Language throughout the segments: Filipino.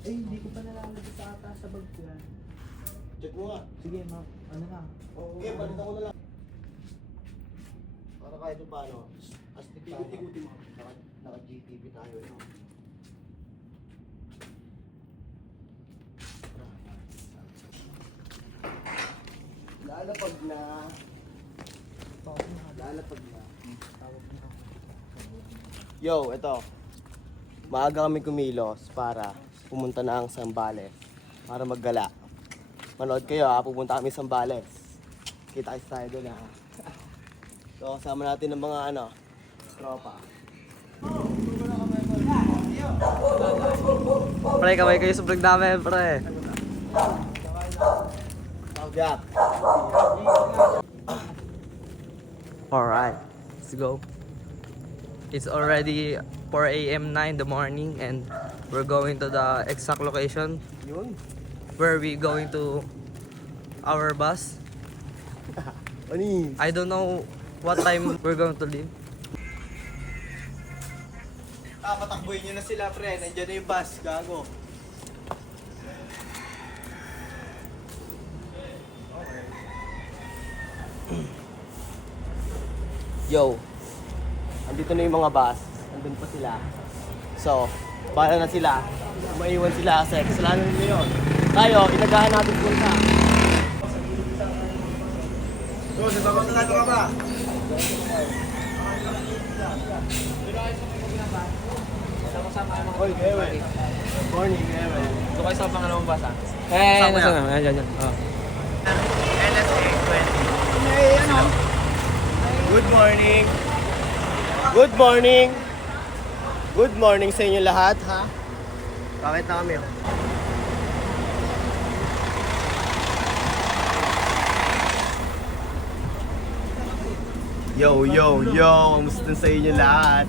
Eh, hindi ko pa nalalagay sa ata sa bag ko yan. Check mo nga. Sige, ma. Ano na? Okay, balitan ko na lang. Para kahit paano, astig tayo. Ikot-ikutin mo. Naka-GTV tayo. Lalapag na. Lalapag na. Yo, ito. Maaga kami kumilos para pumunta na ang Zambales para maggala. Manood kayo ha, pupunta kami sa Zambales. Kita kayo tayo doon ha. So, kasama natin ng mga tropa. Pre, kamay kayo sa vlog namin, pre. Jack. Alright, let's go. It's already 4 a.m. na in the morning and we're going to the exact location Yun. where we going to our bus. Ani? I don't know what time we're going to leave. Patakboy nyo na sila, pre. Nandiyan na yung bus. Gago. Yo. Andito na yung mga bus. Andun pa sila. So, para na sila. Maiwan sila kasi kasalanan nila yun. Tayo, inagahan natin punta. So, nagpapatalaga ka ba? Oy, Kevin. Morning, Kevin. Ito kayo sa pangalawang bus ah. Saan nasa na? na? Ayan, dyan. Oh. NSA 20. Good morning. Good morning. Good morning sa inyo lahat, ha? Bakit na kami, oh? Yo, yo, yo! Kamusta sa inyo lahat?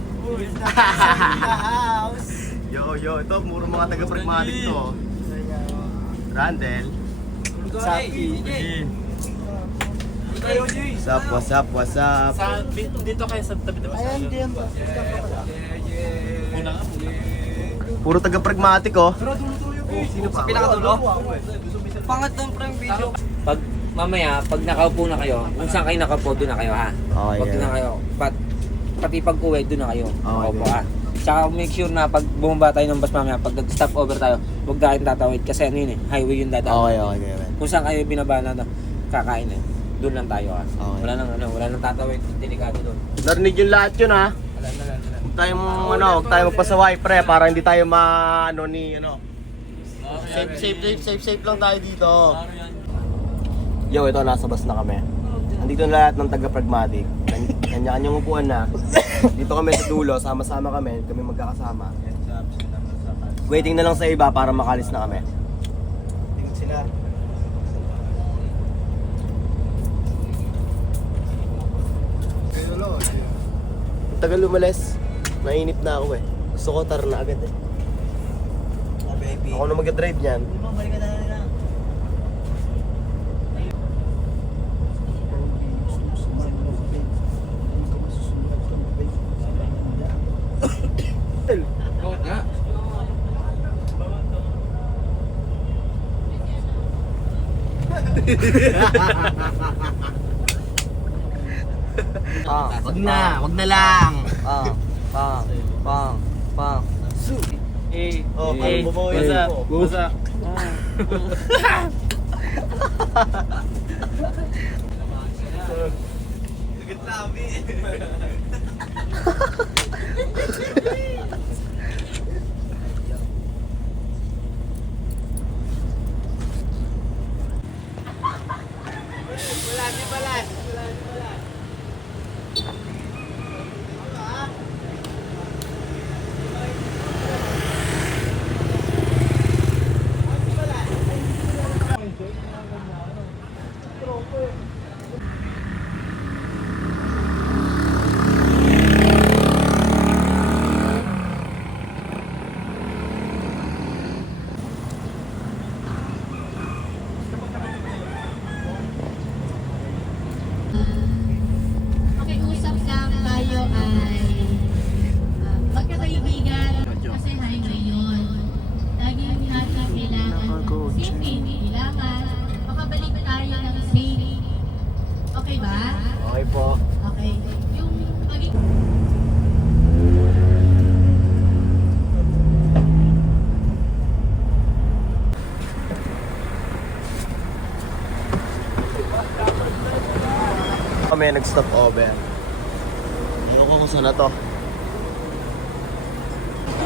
Yo, yo! Ito, puro mga taga-pragmatic to. Randel. Saki. What's up, what's up? Dito kayo sa tabi na Ayan, diyan ba? Puro taga-pragmatic, oh. Sino pa? Pinakadulo? Pangat doon pre yung video. Pag mamaya, pag nakaupo na kayo, kung saan kayo nakaupo, doon na kayo ha. Oh, Pag yeah. na kayo, pati pag uwi, doon na kayo. Oh, Nakaupo yeah. ha. Tsaka make sure na pag bumaba tayo ng bus mamaya, pag nag-stop over tayo, huwag na kayong tatawid kasi ano yun eh, highway yung dadaan. Okay, okay, okay. Kung saan kayo binaba na kakain eh, doon lang tayo ha. Okay. Wala nang tatawid, delikado doon. Narinig yung lahat yun, ha? Wala. Huwag tayong magpasaway, pre, para hindi tayo Safe lang tayo dito. Yo, ito, nasa bus na kami. Andito na lahat ng taga-pragmatic. Kanya-kanyang upuan na. Dito kami sa dulo, sama-sama kami magkakasama. Waiting na lang sa iba para makalis na kami. Tingin sila. Tagal lumalis. Nainip na ako eh. Gusto ko tara na agad eh. Ako na mag-drive niyan. Wag na lang. Pang. Oh, paano mo po yun? What's up? kami nag-stop over. Ewan ko kung saan na to.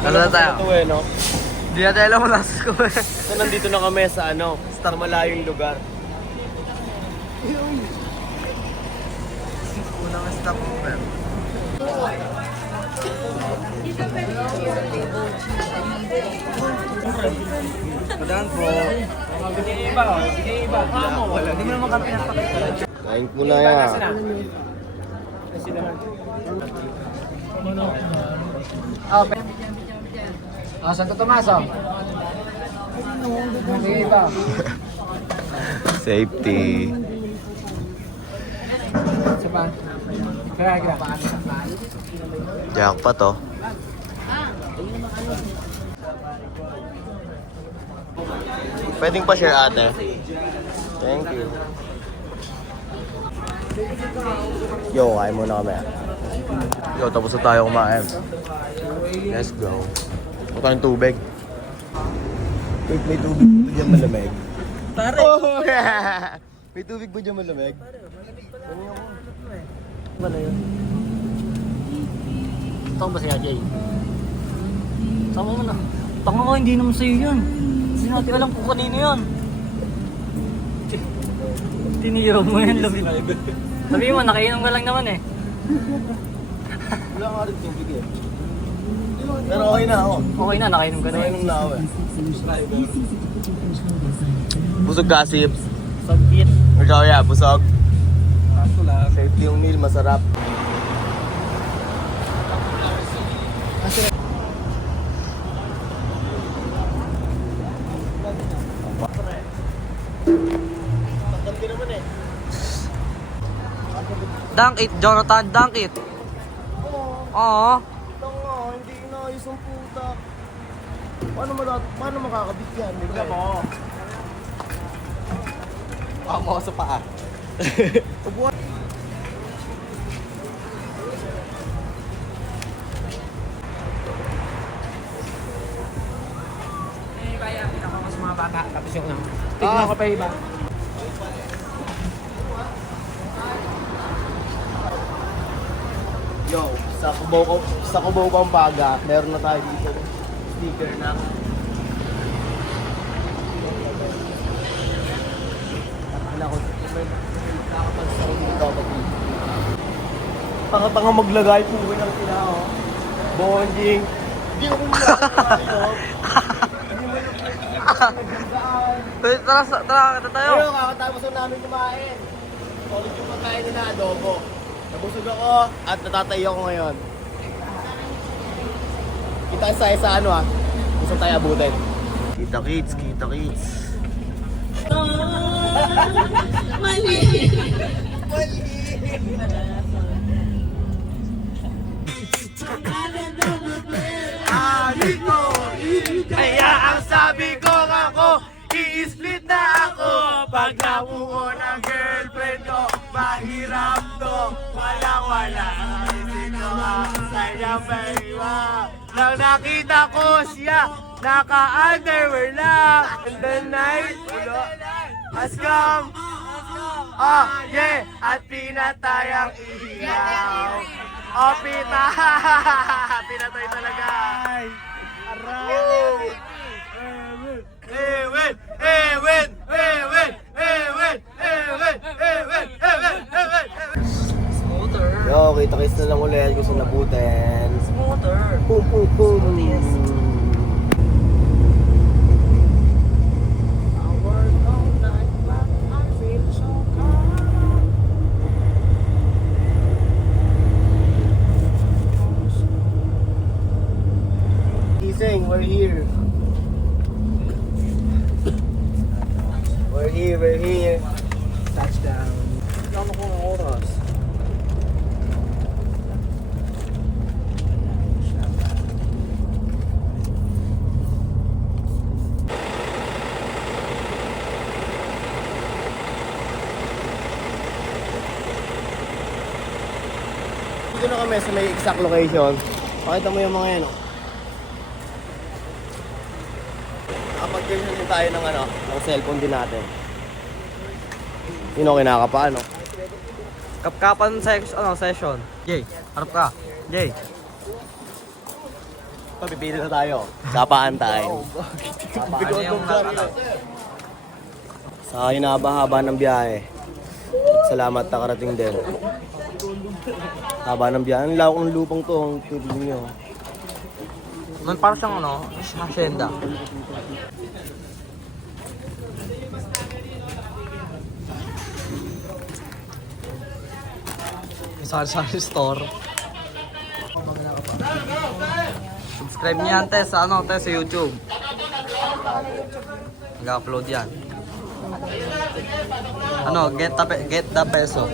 Ano na tayo? Ito no? Hindi natin alam kung nasa ko. So, nandito na kami sa sa malayong lugar. Unang stop over. Madaan po. Bigay iba. Wala. Hindi mo naman kami pinapakita. Kain ko na yan. Santo Tomaso. Bigay iba. Safety. Isa pa. Kaya. Jack pa to. Pwedeng pa share ate. Thank you. Yo, kain muna kami. Yo, tapos na tayo kumain. Let's go. Huwag tayong tubig. Wait, may tubig ba dyan malamig? Tare! Oh, yeah. May tubig ba dyan malamig? Wala yun. Ito ba si Jay? Sama mo na. Tanga mo, hindi naman sa'yo yun. Hindi natin alam kung kanino yun. Tiniro mo yan, labi. Sabi mo, nakainom ka lang naman eh. Wala nga rin tubig eh. Pero okay na ako. Okay na, nakainom ka na Nakainom yun. na ako eh. Busog kasip. Sagkit. Ikaw ya, busog. Kaso lang. Safety yung meal, masarap. Dunk it, Jonathan, dunk it. Oo. Ito nga, hindi inayos ang puta. Paano makakabit yan? Wala pa ako. Ako sa paa. Kaya, pinaka mas mga bata. Tapos yung lang. Tignan ko pa iba. Yo, sa Cubao Pampanga, meron na tayo dito sticker na. Alam ko, may nakapag-saro dito. Tanga-tanga maglagay, puwi lang sila, oh. Bonding. Hindi ko muna Hindi mo yung nagdaan. Pwede, tara tayo. Pero kakatapos na namin kumain. Solid yung pagkain nila, adobo. Nabusog ako at natatayo ako ngayon. Kita tayo sa ano gusto tayo abutin. Kita kids, kita kids. Mali! Mali! Dito! Kaya ang sabi ko ako, i-split na ako. Pag nabuo ng girlfriend ko, mahirap to. Wala sino ang kanyang paiwa. Nang nakita ko siya, naka-underwear lang. And the night has come. Yeah! At pinatay ang ihaw. Pinatay talaga. Aray! Yo, kita-kits na lang ulit gusto nabutin. Smoother. Pum pum pum. Gising, we're here. We're here. Touchdown. Ano kung oras? Dito na kami sa may exact location. Pakita mo yung mga yan, oh. Nakapag-version din tayo ng cellphone din natin. Yun, okay, nakakapaan, no? Kapkapan session. Jay, harap ka. Jay. Pipili na tayo. Kapaan tayo. Ano yung Sa hinaba-haba ng biyahe. Salamat nakarating din. Haba ng biyahe. Ang lawak ng lupang to. Ang titignan nyo. Man, parang siyang hacienda. Sari-sari store. Subscribe niyo yan, Tess, sa sa YouTube. Nag-upload yan. Get the peso.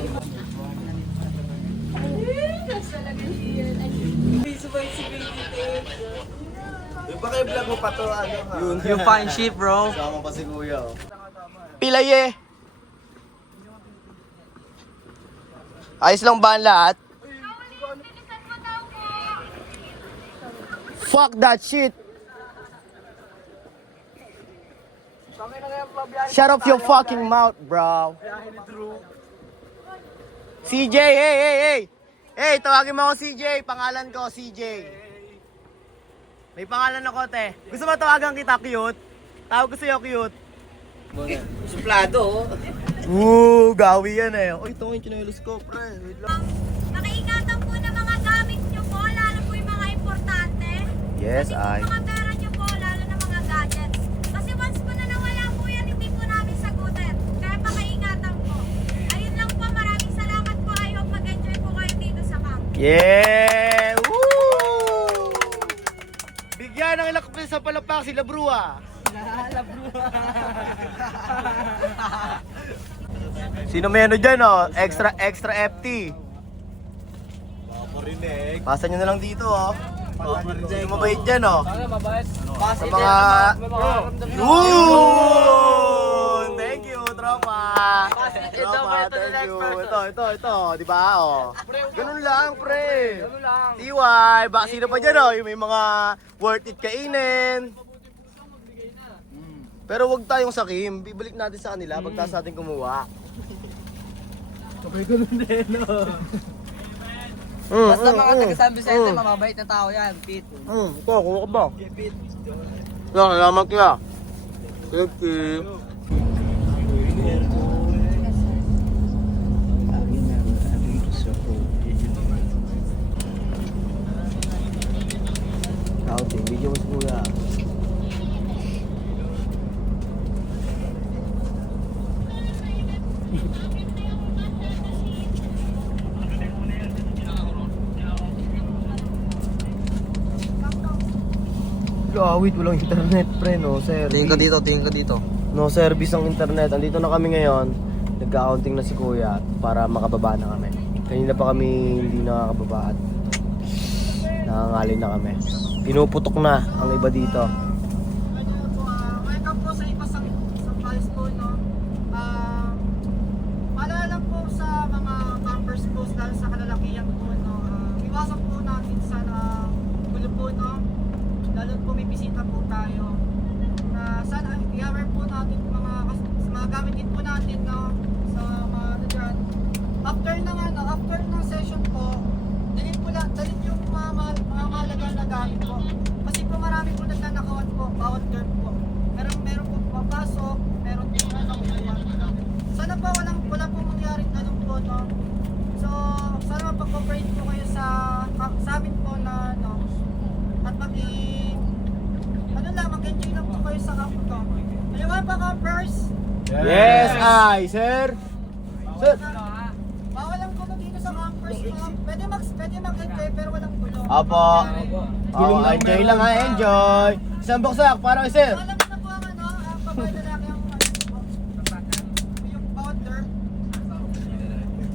Paki-vlog mo pa to, You find sheep, bro. Sama pa si Kuya. Pilaye! Ayos lang ba ang lahat? Fuck that shit! Shut up your fucking mouth, bro. CJ, hey! Hey, tawagin mo ako CJ. Pangalan ko, CJ. May pangalan ako, te. Gusto mo tawagan kita, cute? Tawag ko sa'yo, cute. Suplado. Gawi yan eh. Uy, ito yung chinelos ko, pre. Wait lang. Makiingatan po ng mga gamit nyo po, lalo po yung mga importante. Yes, Pati po mga pera nyo po, lalo na mga gadgets. Kasi once po na nawala po yan, hindi po namin sagutin. Kaya pakiingatan po. Ayun lang po, maraming salamat po. I hope mag-enjoy po kayo dito sa camp. Yeah! Woo! Bigyan ng ilak sa palapak si Labrua. Sino meno dyan, oh? Extra FT. Pasa nyo na lang dito, oh. Sino mabait dyan, oh? Sa mga... Woo! Thank you, tropa. Tropa, thank you. Ito, di ba, oh? Ganun lang, pre. TY, baka sino pa dyan, oh? Yung may mga worth it kainin. Pero wag tayong sakim, bibalik natin sa kanila pagtas natin kumuha. Kapag ganun din, no? Basta mga taga San Vicente, mababait na tao yan, Pete. Kuha ka ba? Salamat kaya. Thank you. Outing, video mo kuya. Wait, walang internet, pre, no service. Tingin ka dito. No service ang internet. Andito na kami ngayon. Nagka-counting na si Kuya para makababa na kami. Kanina pa kami hindi nakakababa at nangangalin na kami. Pinuputok na ang iba dito. Welcome po sa iba sa Paris po, no? Paalala lang po sa mga campers po dahil sa kalalakihan po, no? Iwasan po natin sa gulo po, no? Lalo po may bisita po tayo. Sana i-aware po natin mga gamit din po natin, no? Sa mga ano dyan. After ng session po, dalhin yung mga mahalaga na gamit po. Kasi po marami po nagnanakawan po, bawat term po. Meron po papasok, meron din sana po wala po mangyaring ganun po, no? So, sana mapag-cooperate po kayo sa amin po na, no? At mag-enjoy lang po kayo sa camp ko. Ayaw ba campers? Yes, sir. Sir. Bawal ang gulo dito sa campers. Pwede mag-enjoy pero walang gulo. Apo. Enjoy lang ha, enjoy. Isang buksak, parang sir. Alam na po ang babae lalaki yung bawat term.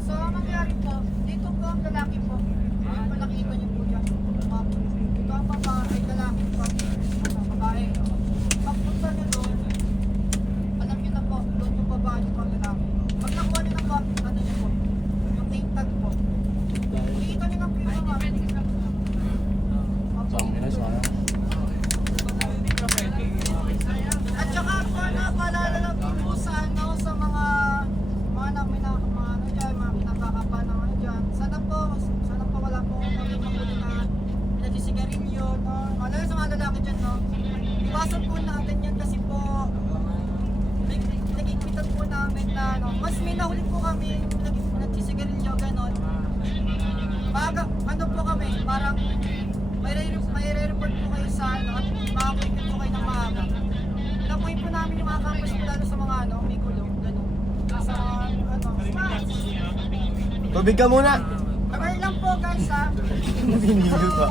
So, ang mangyari po, dito po ang lalaki po. Yung malakita niyo po dyan. Ito ang babae, lalaki po. Babae. Pagpunta niyo doon, alam niyo na po, doon yung babae niyo po ang lalaki. Pag nakuha niyo na po, ano niyo po, yung name tag po. Nakikita niyo na po yung mga. At saka po na iwasan po natin yan kasi po nagigpitan po namin na ano, mas may nahuli po kami nagsisigarilyo, ganon. Ano po kami, parang may re-report po kayo sa ano at makakuipin po kayo ng maaga. Nakuhin po namin yung mga campers po lalo sa mga ano, may gulong, ganon. Sa ano, Tubig ka muna! aware lang po guys ha. Binigil pa.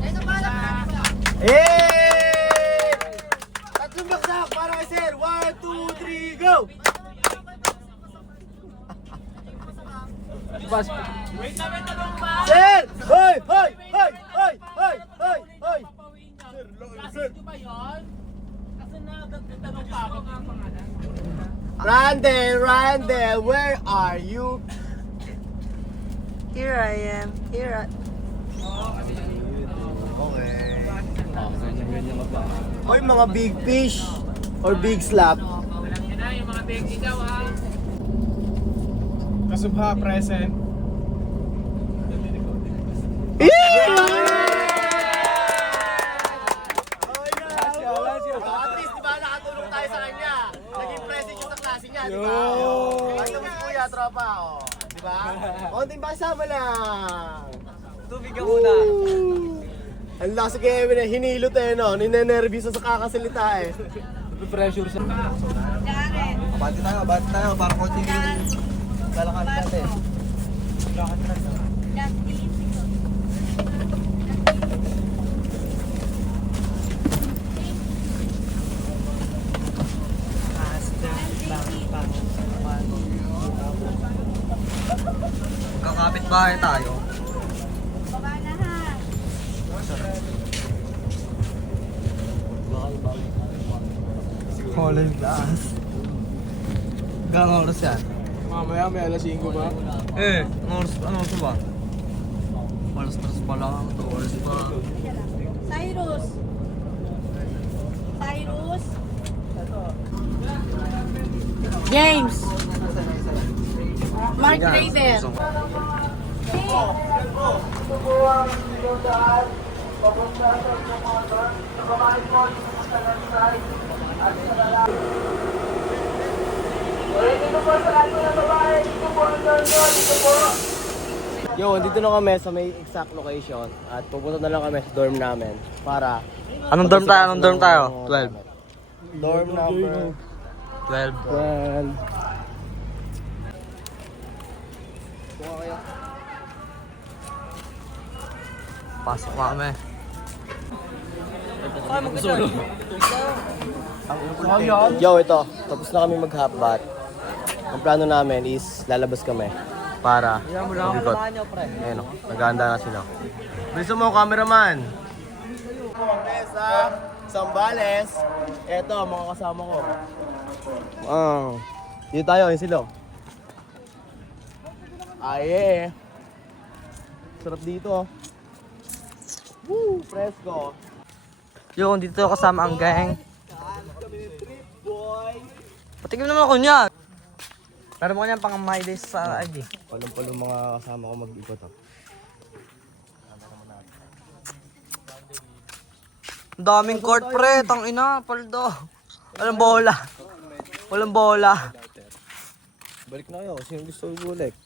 Ayun ang pala po. Eh! Tatlong baksak para kay Sir! 1, 2, 3, go! Sir! Hoy! Hoy! Hoy! Hoy! Hoy! Hoy! Hoy! Sir! Randall, where are you? Here I am. Here I... Hoy, mga big fish or big slap. Kasubha present. At least, di ba, nakatulong tayo sa kanya. Naging present yung sa klase niya, di ba? Ano mo kuya, tropa, oh. Di ba? Konting basama lang. Tubig ka muna. Ang lasa kaya Kevin eh, hinilot eh, no? Ninenervous sa kakasalita eh. Pressure sa... Darren. Abante tayo. Para konting lalakan natin. Just delete it. Kakapit bahay tayo. Baba na ha. Holland glass. Gano'ng oras yan? Mamaya may alas 5 ba? Ano oras ba? Alas 3 pa lang, 2 oras pa. Cyrus. James. Mark Raider. Yo, dito na kami sa may exact location at pupunta na lang kami sa dorm namin para... Anong dorm tayo? 12. Dorm number 12. 12. Pasok na kami. Yo, ito. Tapos na kami mag-half bath. Ang plano namin is lalabas kami para mag-ikot. Ayun o, naghahanda na sila. Bilisan mo, cameraman! Sa Sambales. Eto, mga kasama ko. Dito tayo, yun sila. Aye. Sarap dito. Woo! Fresco. Yung dito kasama ang gang. Patikim naman ako niyan. Meron mo niyan pang my days sa ID. Palang mga kasama ko mag-ikot. Ang daming court pre, tang ina, paldo. Walang bola. Walang bola. Balik na kayo, sino gusto mag-balik?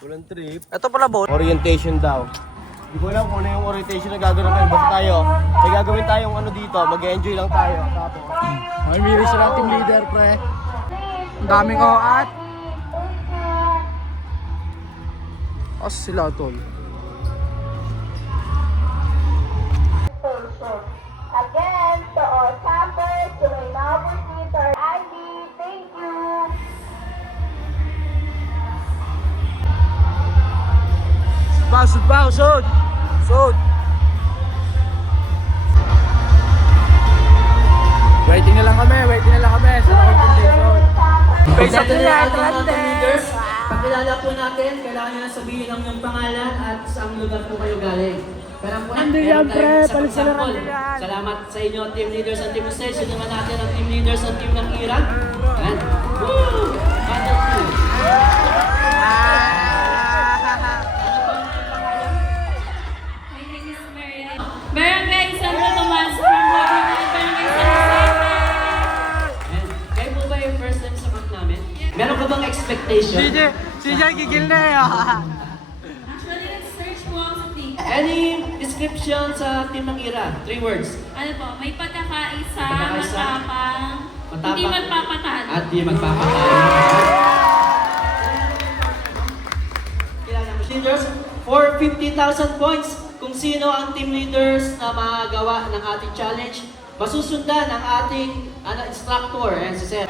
Walang trip. Ito pala bola. Orientation daw. Hindi ko alam kung ano yung orientation na gagawin natin. Basta tayo, may gagawin tayong ano dito, mag-enjoy lang tayo. Tapos, May miri sila team leader, pre. Ang daming at. As sila, tol. Again, to all campers, to my neighbors with our ID, thank you. Sud! Waiting na lang kami sa orientation. Sa ating leaders, pagkilala po natin, kailangan nyo na sabihin ang inyong pangalan at saang lugar po kayo galing. Pero po, meron tayong isang example. Salamat sa inyo, team leaders and team stage. Yun naman natin ang team leaders and team ng Iran. And, woo! Battle 2. description. CJ gigil na eh. Actually, nag-search po ako sa TikTok. Any description sa team ng Ira? 3 words. Ano po, may pagkakaisa, Pagkakaisa. matapang, hindi magpapatalo. At di magpapatalo. Leaders, for 50,000 points, kung sino ang team leaders na magawa ng ating challenge, masusundan ang ating instructor, si Sir.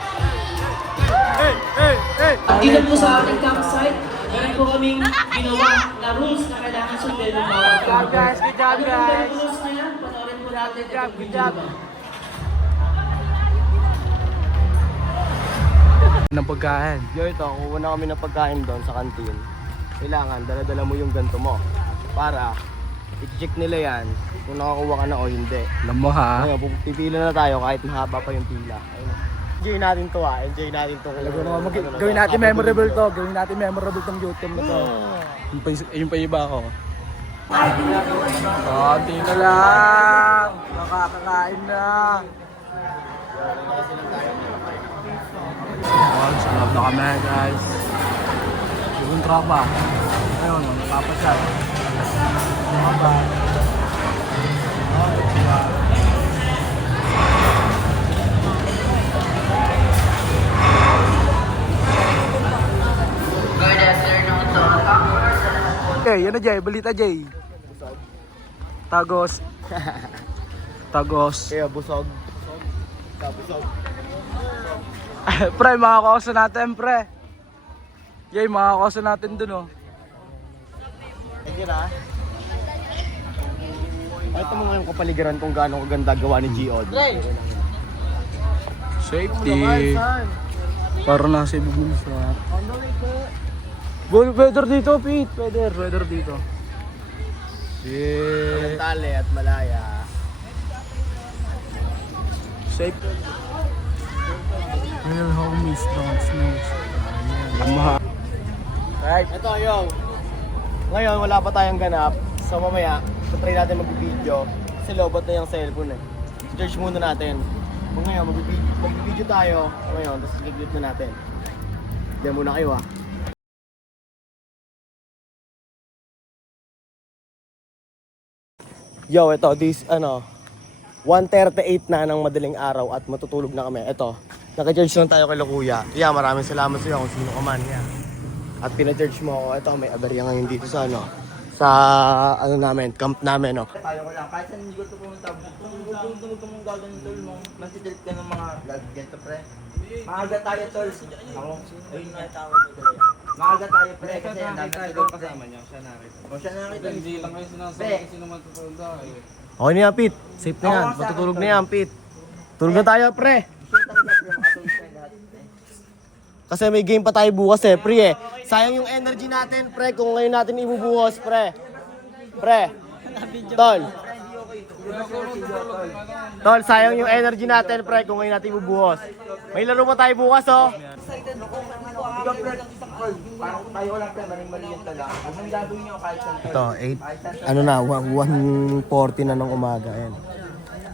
Dito po sa ating campsite, meron po kaming ginawa na rules na kailangan sundin ng bawat camper. guys, good job, Ano po guys. yung rules na yan? Panoorin po natin. Good job. Ng pagkain. Yo, ito, kukuha na kami ng pagkain doon sa kantin. Kailangan, dala-dala mo yung ganito mo. Para, i-check nila yan kung nakakuha ka na o hindi. Alam mo ha. Ngayon, pipila na tayo kahit mahaba pa yung pila. Ayun. Enjoy natin to enjoy natin to. Gawin natin memorable to. Gawin natin memorable tong YouTube na to. Yung pa iba ako. Konti na lang. Nakakakain na. Sa loob na kami guys. Yung tropa. Ayun, napapasyal. Tropa. Okay, yun na Jay. Balita Jay. Tagos. Tagos. Kaya busog. Busog. Pre, makakausa natin, pre. Jay, makakausa natin dun, oh. Thank you na. Ito mo ngayon kapaligiran kung gaano kaganda gawa ni G.O.D. Safety. Para nasa ibig sa. Weather dito, Pete. Weather dito. Walang tali at malaya. Safe. Real homies don't snooze. Lama. Right. Ito, yo. Ngayon, wala pa tayong ganap. So, mamaya, try natin mag-video. Kasi lobot na yung cellphone eh. Search muna natin. Kung ngayon, mag-video tayo. Ngayon, tapos i-clip na natin. Diyan muna kayo Yo, ito, 1:38 na ng madaling araw at matutulog na kami. Ito, naka-charge lang tayo kay Kuya. Yeah, maraming salamat sa iyo kung sino ka man. Yeah. At pina-charge mo ako. Ito, may aberya ngayon dito sa camp namin, no. Tayo ko lang, kahit saan hindi ko ito pumunta, kung gagawin tol mo, masitrip ka ng mga vlog, ganito pre. Maaga tayo tol. Ako, ayun nga yung tawag ko talaga. Maaga tayo pre, kasi ang dami tayo kasama niya, siya nakita. O siya nakita. Hindi lang kayo sinasabi kasi naman tutulog eh. Okay na yan, Pete. Safe na yan. Matutulog na yan, Pete. Tulog na tayo, pre. Kasi may game pa tayo bukas eh, pre eh. Sayang yung energy natin, pre, kung ngayon natin ibubuhos, pre. Pre. Tol. Tol, sayang yung energy natin, pre, kung ngayon natin ibubuhos. May laro pa tayo bukas, oh. Parang tayo lang pre, maling-mali yung tala. Ang gagawin nyo kahit saan. Ito, 1:40 na ng umaga, ayan.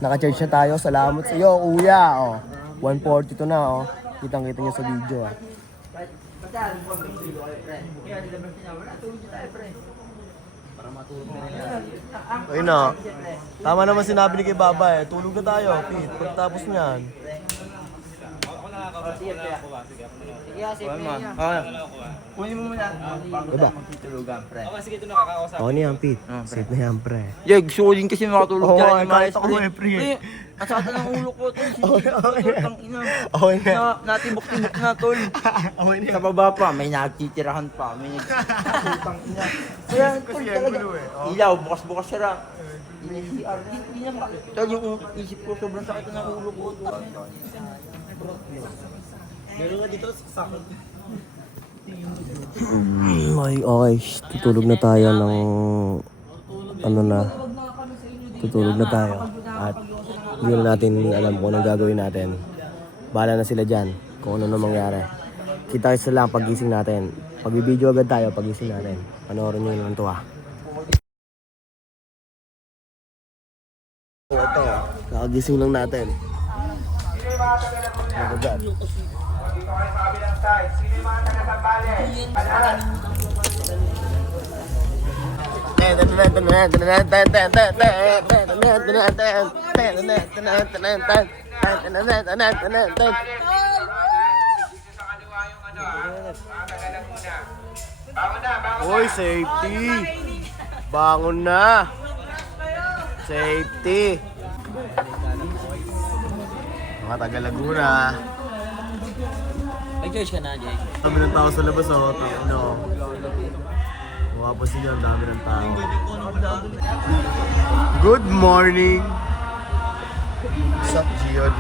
Naka-charge na tayo, salamat sa iyo, kuya, oh. 1:42 na, oh. Kitang-kita niyo sa video, ah. Ayun na. Tama naman sinabi ni kay Baba eh. Tulog na tayo, Pete. Pagtapos niyan. Kunin mo muna. Diba? Magtutulugan pre. Okay na yan, Pete. Safe na yan, pre. Yeah, gusto ko din kasi makatulog Oo, dyan. kahit ako eh, pre. Asata ng ulo ko tol. Okay na. Natibok-tibok na tol. Okay na. Sa baba pa, may nagtitirahan pa. May nagtitirahan ina. Kaya tol talaga. Ilaw, bukas-bukas siya lang. Hindi niya pa. Tol, yung isip ko, sobrang sakit ng ulo ko. Meron nga dito sakit. Okay, tutulog na tayo ng tutulog na tayo at hindi na natin alam kung anong gagawin natin. Bahala na sila dyan kung ano na mangyari. Kita isa lang pagising natin. Pag-video agad tayo pagising natin. Panoorin nyo naman ito Ito, kakagising lang natin. Agad. Uy, safety! Bangon na! Safety! Mga taga Laguna. Nag-George ka na, Jay. Dami ng tao sa labas, oh. Ano? Mukha siya, ang dami ng tao. Good morning! What's up, GOD?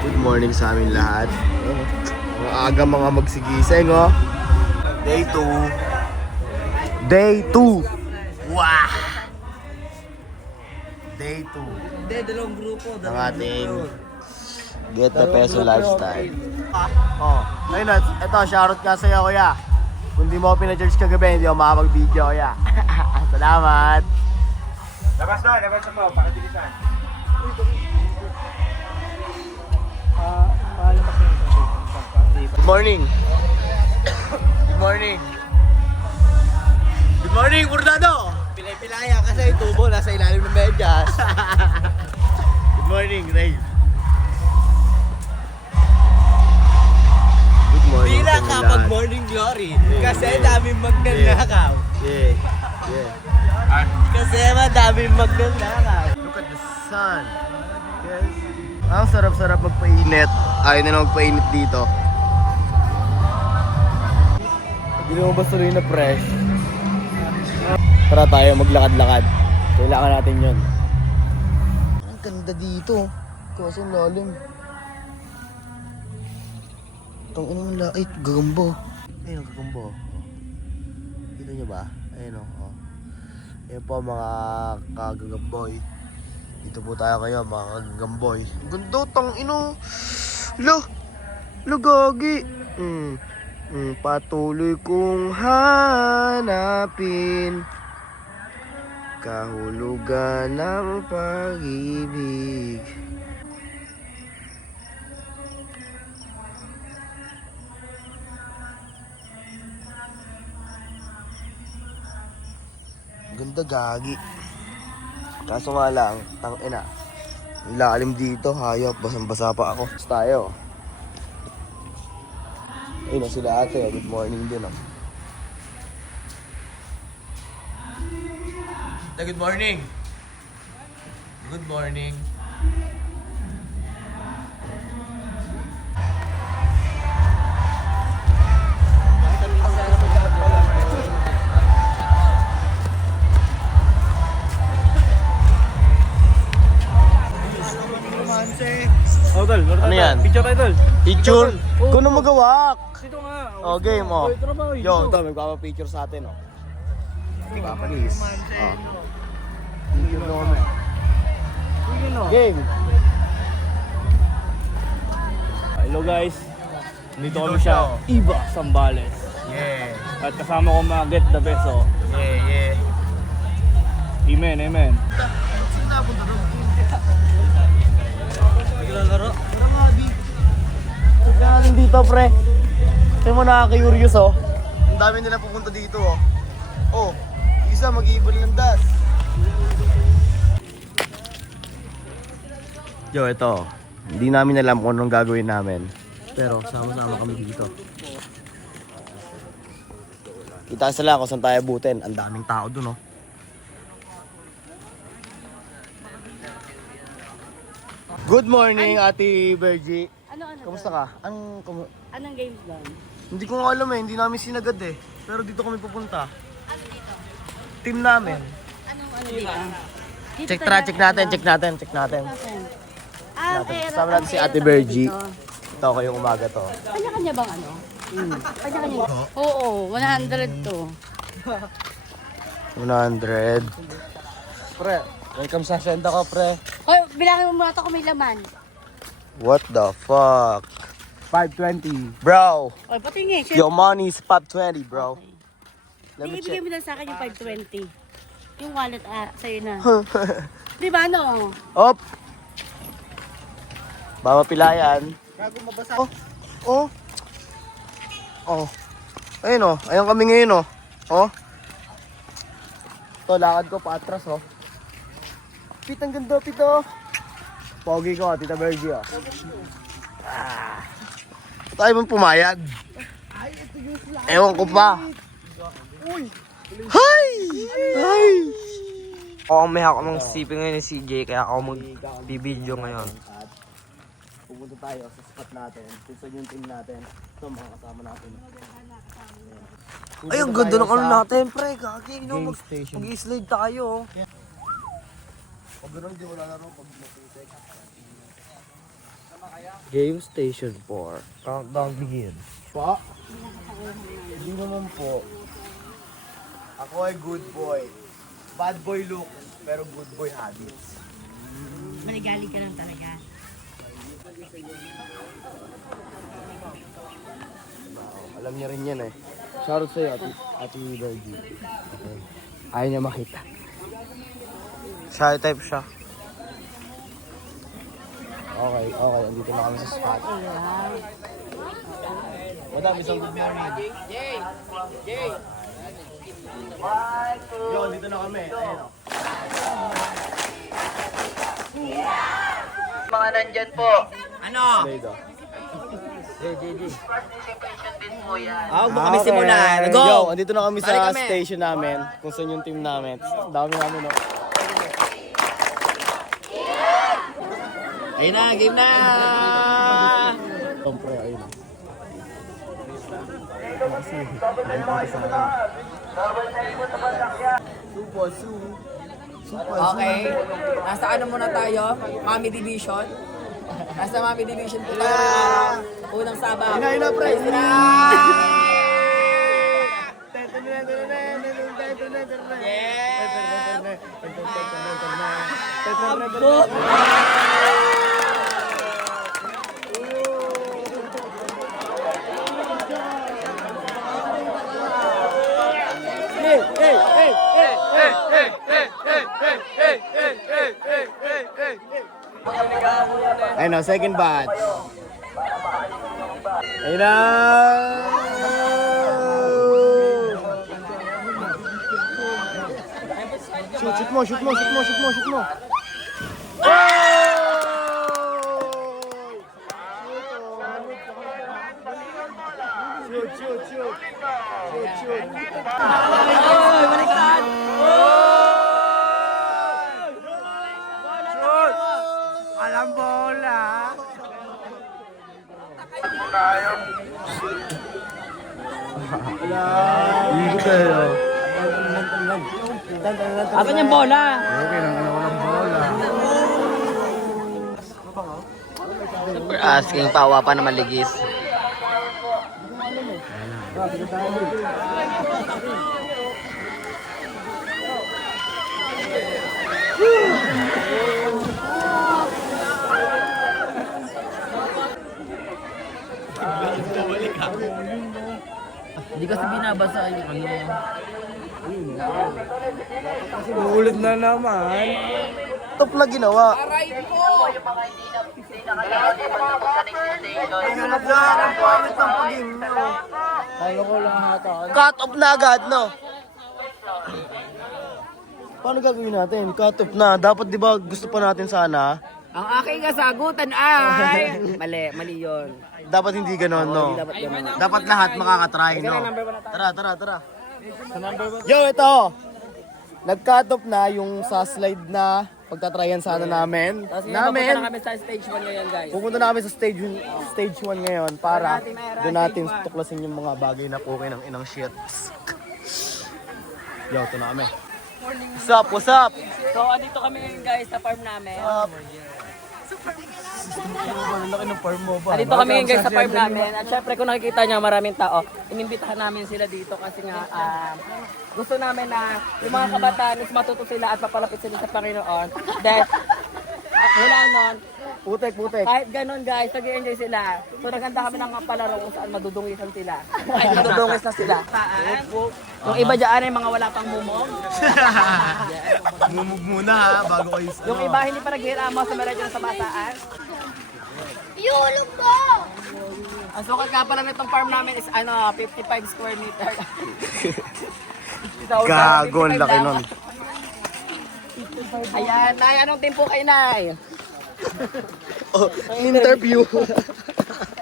Good morning sa amin lahat. Ang aga mga magsigising, oh. Day 2. Day 2! Wow! Day 2. Hindi, dalawang grupo. Ng ating Get the Peso Lifestyle. Oh, ayun na. Ito, shoutout ka sa'yo, kuya. Kung di mo ako pina-charge kagabi, hindi ako makapag-video, kuya. Salamat! Labas mo, pakatilisan. Good morning! Good morning! Good morning, Burdado! Pilay-pilaya kasi yung tubo nasa ilalim ng medyas. Good morning, Ray. Good morning. Hindi na sa kapag lahat. morning glory. Yeah, Kasi yeah. daming magnanakaw. Yeah, yeah. Kasi madaming magnanakaw. Look at the sun. Yes. Ang sarap-sarap magpainit. Ayaw na magpainit dito. Hindi naman basta rin na fresh. Tara tayo maglakad-lakad. Kailangan natin yun. Ang ganda dito. Kasi lalim. Itong inong lait. Gagambo. Ayun, gagambo. Kita nyo ba? Ayun o. Oh. Ayun po mga kagagamboy. Dito po tayo kayo mga kagagamboy. Ganda, tang ino. Gagi. Patuloy kong hanapin kahulugan ng pag-ibig. Ganda, gagi. Kaso nga lang, tangina. Ang lalim dito, hayop. Basang-basa pa ako. Basta tayo. Ayun na sila ate. Good morning din, oh. Good morning. Good morning. Ano yan? Picture tayo, tol. Picture? Kung ano magawak? Dito nga. Oh, game, oh. Ito na ba? Yo, ito, magpapapicture sa atin, oh. Papanis. Oh. Picture na kami. Game. Hello guys. Dito kami sa Iba, Zambales. Yeah. At kasama ko mga Get the Peso. Yeah. Amen, amen. Kaya natin dito, pre. Kaya mo nakaka-curious, oh. Ang dami nila pupunta dito, oh. Oh, isa mag-iibon ng das. Yo, ito. Hindi namin alam kung anong gagawin namin. Pero sama-sama kami dito. Kita sila kung saan tayo abutin. Ang daming tao dun, oh. Good morning, Ate Bergie. Ano? Kamusta ka? Anong games doon? Hindi ko nga alam eh, hindi namin sinagad eh. Pero dito kami pupunta. Team namin. Ano dito? Check natin. Kasama natin si Ate Bergie. Ito ako yung umaga to. Kanya-kanya bang ano? Kanya-kanya. Oo, 100 to. 100. Pre, welcome sa senda ko, pre. Hoy, bilangin mo muna ito kung may laman. What the fuck? 520. Bro, Hoy, patingin. your money is 520, bro. Let me Ibigay check. mo lang sa akin yung 520. Yung wallet, sa'yo na. Di ba, ano? Op! Baba pilayan. Oh. Ayun oh. Ayun kami ngayon oh. Oh. Ito, lakad ko paatras oh. Pit, ang ganda, Pit oh. Pogi ko, Tita Virgie oh. Tayo mong pumayag. Ewan ko pa. Hi! Hi! Oo, may ako ng CP ngayon ni CJ, kaya ako mag-video ngayon. Pupunta tayo sa spot natin. Kung saan yung team natin. Ito, mga kasama natin. Ay, ang ganda ng ano natin, pre. Kaki, Game station. mag-slide tayo. Pag gano'n, di wala laro pag mapitek. Game Station 4. Countdown begins. Pa? Hindi naman po. Ako ay good boy. Bad boy look, pero good boy habits. Maligali ka lang talaga. Alam niya rin yan eh. Shoutout sa'yo, Ate Virgie. Okay. Ayaw niya makita. Shy type siya. Okay. Andito na kami sa spot. Madam, isang good morning. Yo, andito na kami. Ayun o. Mga nandyan po. Dito. Huwag mo kami simulan. Go! Yo, andito na kami sa Balik kami. station namin. Kung saan yung team namin. Ang dami namin, no? Ayun na, game na! Siyempre, ayun. Okay. Nasa ano muna tayo? Mami Division. Nasa Mami Division po tayo. Unang sabaw. Ina, pre! Ayun na, second batch. Ayun na! Shoot mo! Shoot! Alam bola! Hindi kayo. Asan yung bola? Okay lang, ano ko ng bola. We're asking pawa pa na maligis. Hindi kasi binabasa yung ano. Ulit na naman. Top na ginawa. Cut off na agad, no? Paano gagawin natin? Cut off na. Dapat di ba gusto pa natin sana? Ang aking kasagutan ay... Mali yun. Dapat hindi ganon, no? Dapat lahat makakatry, no? Tara. Yo, ito! Nag-cut off na yung sa slide na pagtatryan sana namin. Tapos ngayon, papunta na kami sa stage 1 ngayon, guys. Pupunta na kami sa stage 1 ngayon para doon natin tuklasin yung mga bagay na okay ng inang shit. Yo, ito na kami. What's up? So, andito kami ngayon, guys, sa farm namin. Ang laki ng farm mo ba? Andito kami ngayon, guys, sa farm namin. At syempre, kung nakikita nyo, maraming tao. Inimbitahan namin sila dito kasi nga, gusto namin na yung mga kabataan is matuto sila at papalapit sila sa Panginoon. Dahil, wala nun, Putek. kahit ganun guys, nag-i-enjoy sila. So naghanda kami ng palaro kung saan madudungisan sila. Kahit madudungis na sila. Yung iba dyan ay mga wala pang mumog. Mumug muna ha, bago kayo Yung iba hindi pa nag-hirama sa meron dyan sa bataan. Iulog mo! Ang sukat nga pala nitong farm namin is 55 square meter. Gago, ang laki nun. Ayan, Nay, anong team po kayo, Nay? Interview.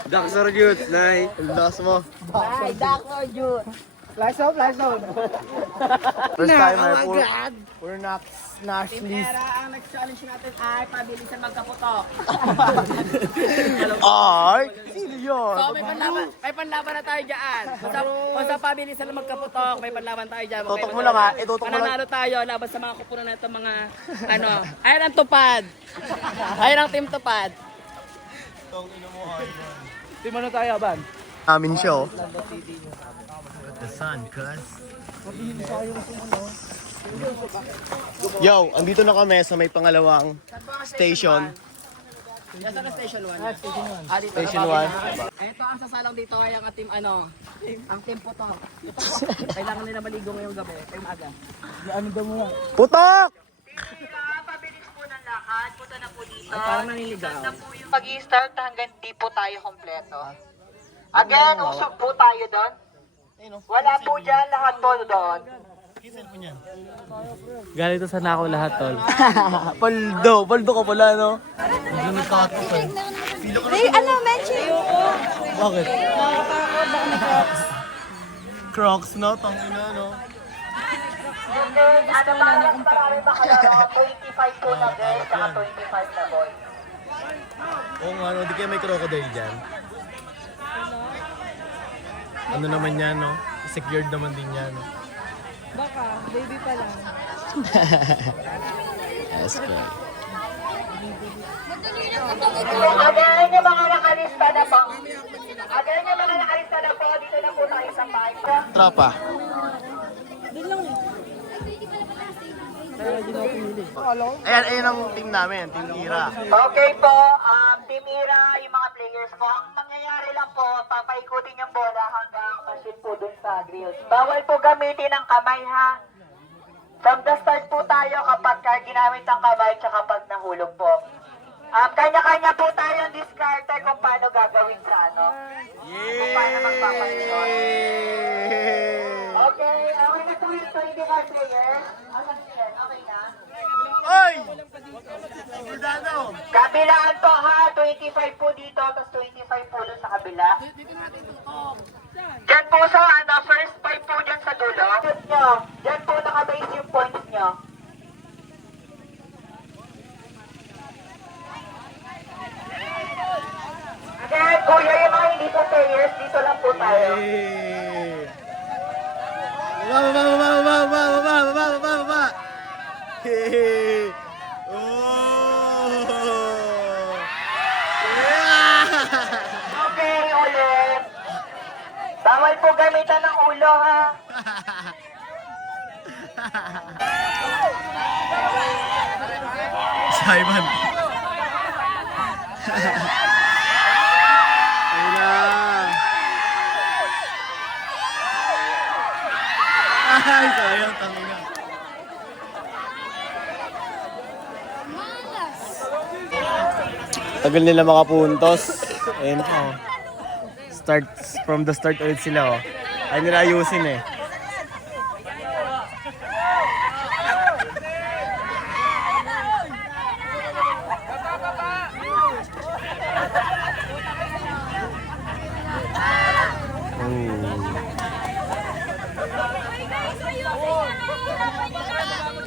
Dr. Jude, Nay. Last mo. Nay, Dr. Jude. Flash out, flash out. First timer for Nash Team list. Era, ang next challenge natin ay pabilisan magkaputok. Ay! Sino yun? So, may panlaban na tayo dyan. Kung sa pabilisan na magkaputok, may panlaban tayo dyan. Tutok mo lang ha. Itutok mo lang. Pananalo tayo laban sa mga kupunan na ito mga ayun ang tupad. Ayun ang team tupad. Team ano tayo, Ban? Amin siya oh. The sun, cuz. Yo, andito na kami sa may pangalawang station. Yan sa station 1. Dito Station na 1. Ito ang sasalang dito ay ang team ang team putok. Kailangan nila maligo ngayong gabi, ay maaga. Putok! Pabilis po ng lakad. Punta na po dito. Ay, parang naniligaw. Mag-i-start hanggang di po tayo kompleto. Again, usog po tayo doon. Wala po dyan, lahat po doon. Galing to sa nako lahat, tol. Paldo ka pala no? Bakit? Crocs no? Tangina no? Ano marami ba kayo? 25 po na girls, saka 25 na boy. Oo nga no, di kaya may crocodile dyan. Ano naman yan no? Secured naman din yan. Baka, baby pa lang. That's good. Again, yung mga nakalista na po. Again, yung mga nakalista na po. Dito na po tayo sa 5. Tropa. Ayan ang team namin, Team Ira. Okay po, Team Ira, yung mga players po. Ang mangyayari lang po, papaikutin yung bola hanggang machine po dun sa grills. Bawal po gamitin ang kamay ha. From the start po tayo kapag ginamit ang kamay tsaka pag nahulog po. Kanya-kanya po tayong discarte kung paano gagawin sa ano. Kung paano magpapasyon. Okay, okay na po yung 20 our players. Okay na? Oy! Gordano! Kabilaan po ha, 25 po dito, tapos 25 po doon sa kabila. Diyan po sa first 5 po dyan sa dulo. Diyan po nakabase yung points nyo. Again, kuya, yung mga hindi po players, dito lang po tayo. Baba! Hey! Oh! Okay, ulit. Bawal po gamitan ng ulo ha. Simon! Ayun na! Ay, sayang, tangina. Tagal nila makapuntos. Ayun oh. From the start ulit sila oh. Ay nila ayusin eh.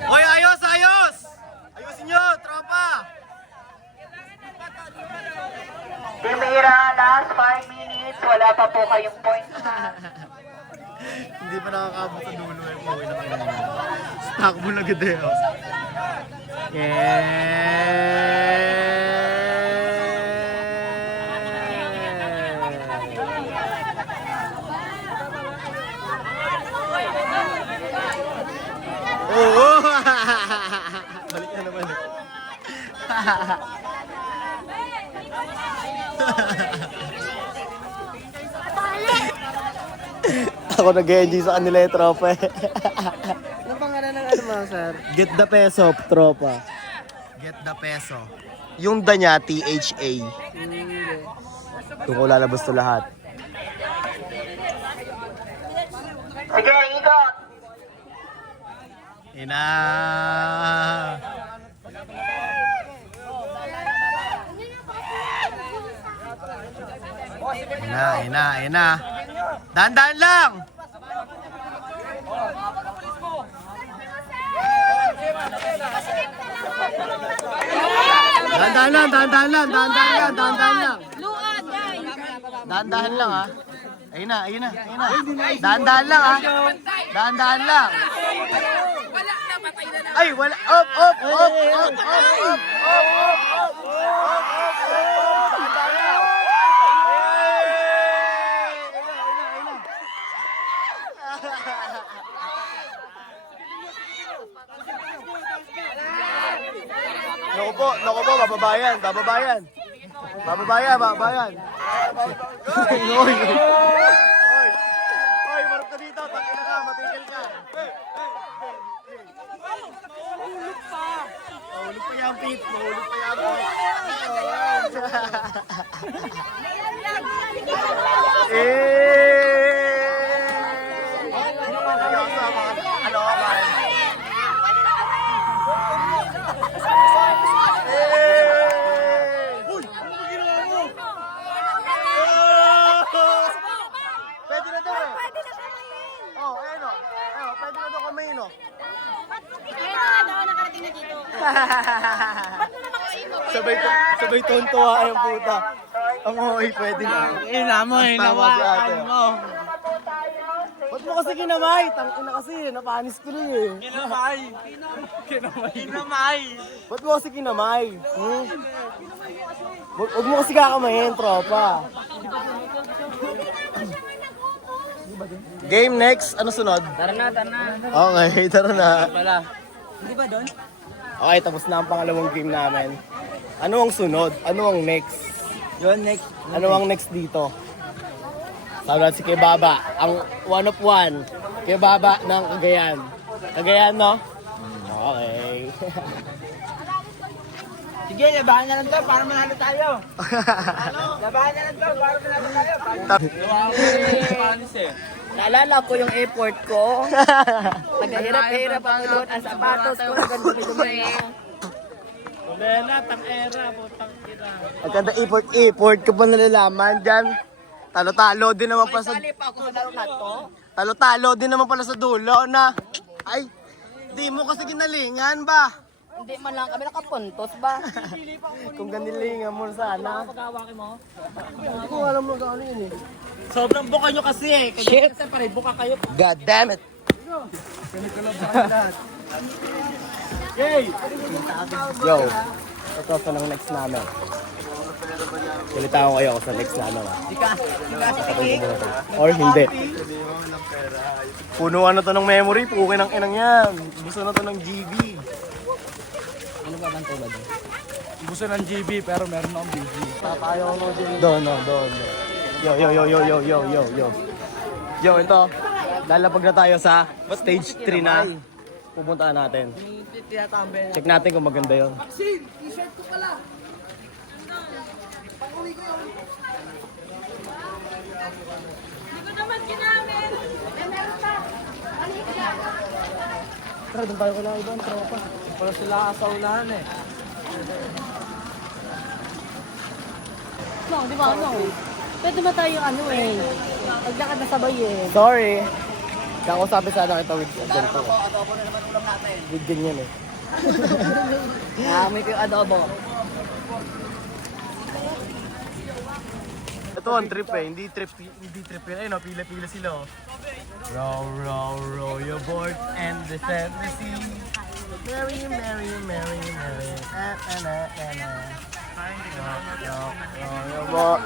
Hoy, ayos! Ayusin nyo, tropa! Team Ira, last 5 minutes. Wala pa po kayong points na. Hindi pa nakakabot sa dulo eh. Pauwi na kayo. Stock mo na gede oh. Oo! Balik na naman eh. Ako nag-enjoy sa kanila yung tropa eh. Ano pangalan ng ano mo, sir? Get the peso, tropa. Get the peso. Yung da niya, THA. Doon ko lalabas to lahat. Ina. Ina. Dahan-dahan lang. Dahan-dahan lang. Dahan-dahan lang ha. Ayun na. Dahan-dahan lang ha. Dahan-dahan lang. Ay, wala. Up. Dahan-dahan lang. Naku po, bababayan. Oy, marap ka dito, tangina ka, matigil ka. Mahulog pa yan, Pete. Ano ka man? Pwede na daw eh. Oh, ayun o. Pwede na daw kumain o. Sabay tontuwa yung puta. Ang okay, pwede na. Inamoy, nawakan mo. Ba't mo kasi kinamay? Tangina kasi, napanis ko rin eh. Kinamay. Ba't mo kasi kinamay? Huwag mo kasi kakamayin, tropa. Game next, ano sunod? Tara na. Okay, tara na. Wala. Hindi ba doon? Okay, tapos na ang pangalawang game namin. Ano ang sunod? Ano ang next? Yun, next. Ano ang next dito? Sabi natin si Kebaba, ang one of one. Kebaba ng Cagayan. Cagayan, no? Okay. Sige, labahan na lang to para manalo tayo. Labahan na lang to para manalo tayo. Naalala ko yung airport ko. Naghahirap-hirap ako doon. Ang sapatos ko, nagdumi-dumi. Ang ganda import ka pa nalalaman dyan. Talo-talo din naman pala sa... Sali pa ako sa laro na to. Talo-talo din naman pala sa dulo na... Ay, di mo kasi ginalingan ba? Hindi man lang kami nakapuntos ba? Kung ganilingan mo sana. Pagkawakin mo. Hindi ko alam mo gano'n yun eh. Sobrang buka nyo kasi eh. Shit! Siyempre, buka kayo. God damn it! Yo, ito sa nang next namin. Kalitaan ko kayo sa next namin. Or hindi. Punuan na to ng memory, pukin ng inang yan. Gusto na to ng GB. Ano ba bang tulad? Gusto ng GB pero meron akong BG. Tatayo ko din. Doon. Yo. Yo, ito. Lalapag na tayo sa stage 3 na. Pupuntaan natin. Check natin kung maganda yun. T-shirt ko pala. Hindi ko naman ginamit. Meron pa. Tara, doon tayo kailangan ibang tropa. Wala sila kasaunahan eh. No, di ba ano? Pwede ba tayo ano eh? Maglakad na sabay eh. Sorry. Kakausapin sana kita with ganito. With ganyan eh. May ko yung adobo. Ito ang trip eh. Hindi trip yun. Ayun o, pila-pila sila oh. Row your boat and descend the sea. Mary. Row your boat.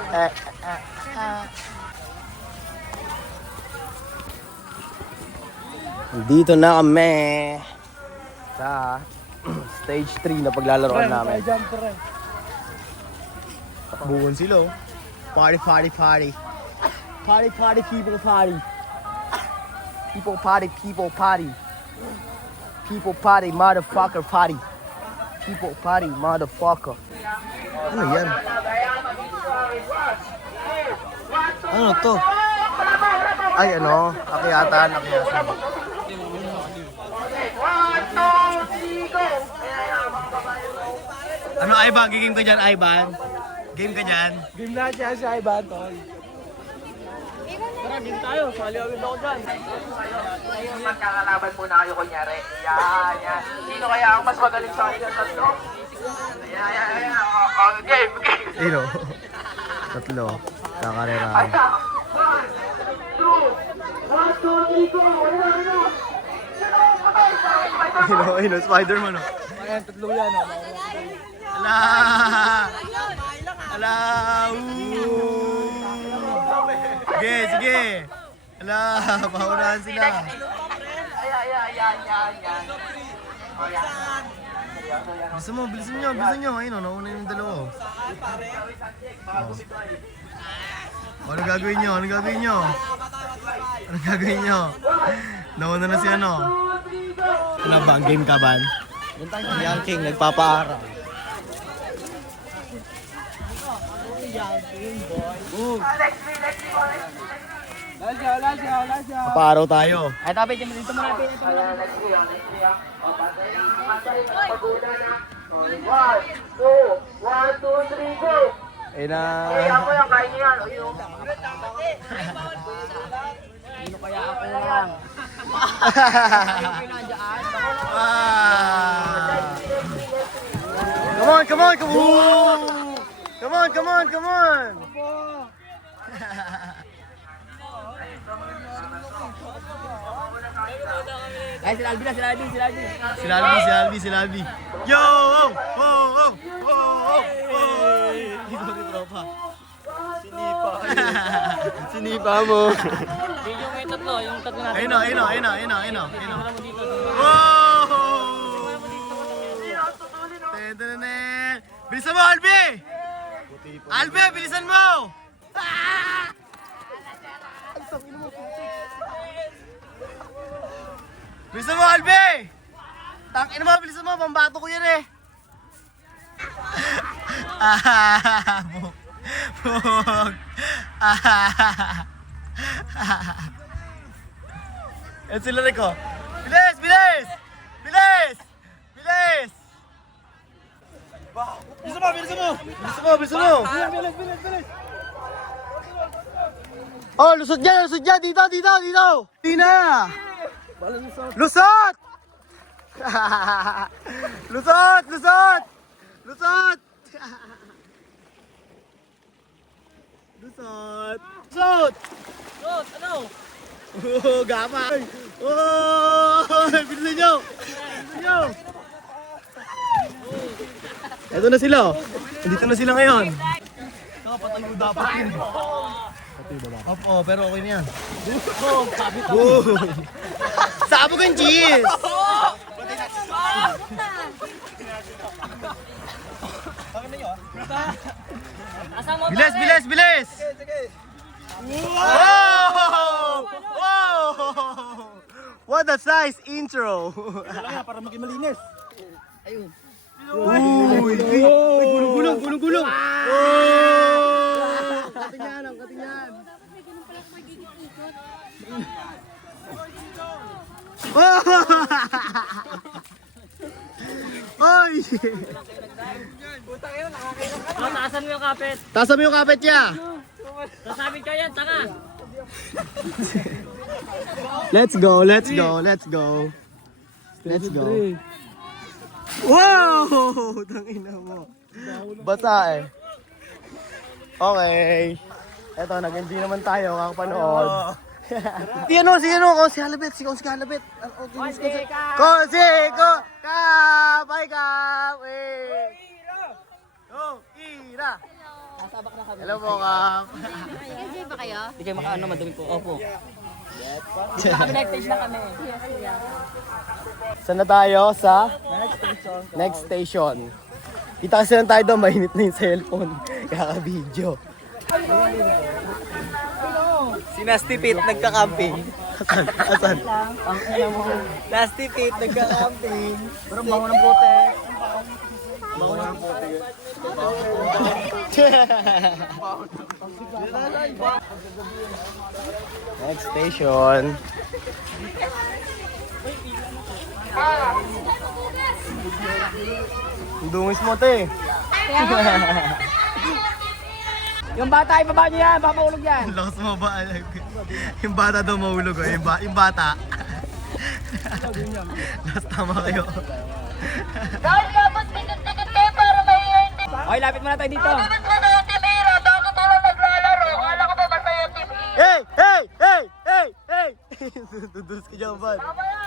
Dito na kami sa stage 3 na paglalaroan namin. Takbuhan sila oh. Party. People party. People party, motherfucker party. People party, motherfucker. Ano yan? Ano to? Ay, ano? Akyatan. Ano, Ivan? Gigame ka dyan, Ivan? Game ka dyan? Game na siya si Ivan, tol. Ngayon, magkakalaban muna kayo kunyari. Yan. Sino kaya ang mas magaling sa akin ng tatlo? Yan. Game. Ino. Tatlo. Kakarera. Ino, Spider-Man. Ayan, tatlo yan. Ala! Ala! Sige. Ala, paunahan sila. Bilisan nyo. Ayun, nauna yung dalawa. Anong gagawin nyo? Nauna na si ano? Ano ba? Game ka ba? Young King, nagpapaara. Papaaraw tayo. Ay, tapit yung dito malapit. Ayun na. Sino kaya ako lang? Come on! Ay, sila Albi. Si Albi. Yo! Oh! Dito ni tropa. Sinipa mo. Yung may tatlo, yung tatlo natin. Ayun. Oh! Tenen. Bilisan mo, Albi! Bilisan mo! Bilisan mo, Albi! Tangin mo, bilisan mo, pambato ko yan eh. Bug. Yan sila rin ko. Bilis! Bilisan mo! Oh, lusot dyan! Dito! Di na! Lusot! Ano? Oh, gama! Oh! Bilisan nyo! Eto na sila. Dito na sila ngayon. Patayo dapat yun. Opo, pero okay na yan. Sabog ang cheese! Bilis! Wow! What a nice intro! Para maging malinis. Uy! Gulong! Kating yan. Oy! Taasan mo yung kapit. Tasan mo yung kapit niya. Sasabit ka yan, tanga. Let's go. Wow! Tangina mo. Bata eh. Okay. Eto, nag-enjoy naman tayo kakapanood. Si Halabit. Bye ka! Ira! Nasabak na kami. Hello po, Kap. Enjoy ba kayo? Hindi kayo makaano, madumi po. Opo. Naka-stage na kami. Saan na tayo? Sa? Next station. Kita kasi lang tayo doon, mainit na yung cellphone. Kaka-video. Si Nasty Pete nagka-camping. Asan? Nasty Pete nagka-camping. Pero bango ng puti. Next station. Ang dungis mo, te. Yung bata, ibaba niyo yan, papaulog yan. Lakas mo ba? Yung bata daw mahulog, oh. Yung bata. Last tama kayo. Dahil dapat tikit-tikit kayo para mahihayin din. Okay, lapit muna tayo dito. Bakit mo na yung timira? Bakit wala naglalaro? Kala ko ba basta yung TV? Hey! Hey! Hey! Hey! Hey! Dudulas ka dyan, Van. Mamaya,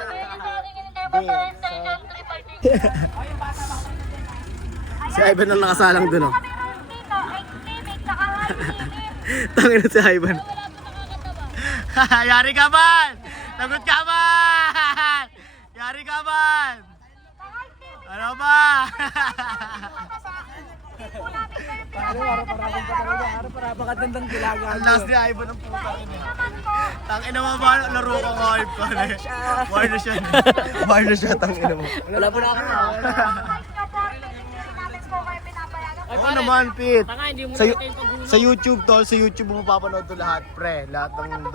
sabihin niyo sa akin hindi ba tayo station 3 Si Ivan lang nakasalang dun, oh. Kami meron dito, X-Limit, saka High-Limit. Tangin na si Ivan. Wala po nakakatawa. Yari ka, Van! Lagot ka, Van! Yari ka, Van! Ano ba? Para magandang kilaga. Ang last ni Ivan ang puta rin eh. Tangin na ba, laro ko ng hype ka na eh. War na siya. War na siya, tangin na mo. Wala po nakakatawa. Oo naman, Pete. Tanga, hindi mo Sa, na kayo paghulo. sa YouTube, tol, sa YouTube mo mapapanood to lahat, pre. Lahat ng...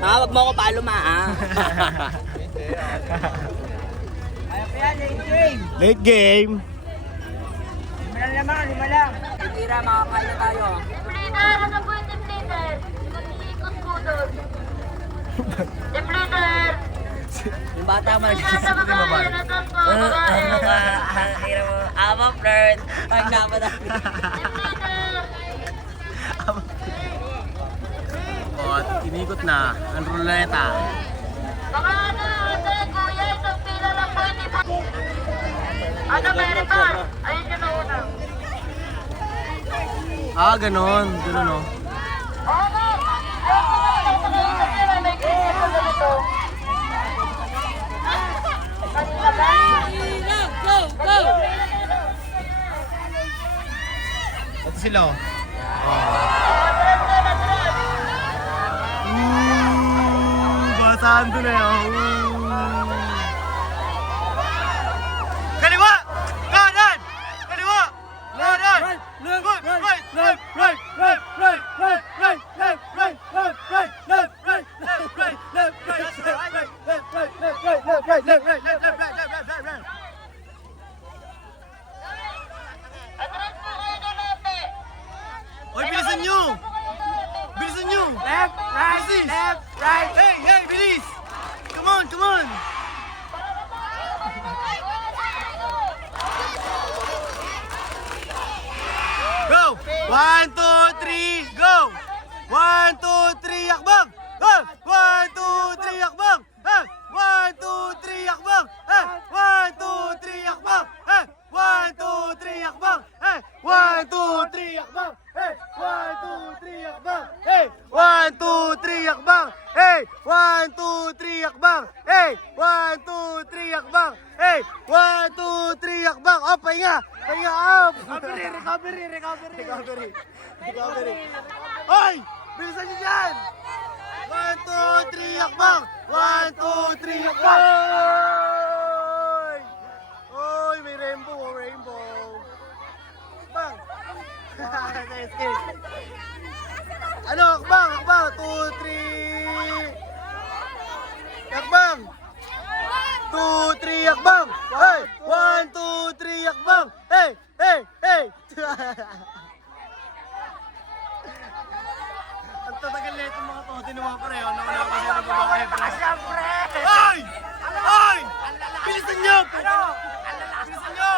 Wag mo ako paluma, ah. Late game. Tira, makakain na tayo. Leader, ano po yung team leader? Mag-iikot po doon. Team leader! Yung bata mo Nasa makain, nasa po, makain. Hirap mo. Ama, flirt. Pag napadami. Team leader! At inikot na ang ruleta. Baka ano, ate, kuya, isang pila lang po yung team. Ano, meron pa? Ayun yun na una. Ah, ganon. Ganon, no? Oo nga! Ayun ko na, nasa kanina, may kisip ko ganito. Kanina ba? Go! Go! Ito sila, oh. Basahan doon eh, oh. Kaliwa! Kanan! Kaliwa! Kanan! Right! Right! Right! Right! Right! Right! Right! Right! Right! Right! Right! Right! Left! Right! Left! Right! Left! Right! Left! Right! Left! Right! Left! Right! Left! Right! Left! Right! Left! Right! Left! Right! Left! Atras po kayo doon, ate. Oy, bilisan nyo! Bilisan nyo! Left, right, Bilis! left, right. Hey! Hey! Bilis! Come on! Come on! Go! 1, 2, 3, go! 1, 2, 3, akbang! 1, 2, 3, akbang! 1, 2, 3, akbang! 1, 2, 3, akbang! 1, 2, 3, akbang! 1, 2, 3, akbang! 1, 2, 3, akbang! 1, 2, 3, akbang! 1, 2, 3, akbang! 1, 2, 3, akbang! 1, 2, 3, akbang! Oh, pahinga! Pahinga! Up! Recovery! Hoy! Bilisan niyo dyan! 1, 2, 3, akbang! 1, 2, 3, akbang! Hoy! Hoy! May rainbow! Oh, rainbow! Akbang! Nice kick! Ano? Akbang! Akbang! 2, 3! Akbang! 2, 3, akbang! Hey! 1, 2, 3, akbang! Hey! Hey! Hey! Ang tatagal na itong mga to. Tinuha pa rin. Nauna pa siya ng babae. Siyempre! Ay! Ay! Bilisan niyo! Bilisan niyo!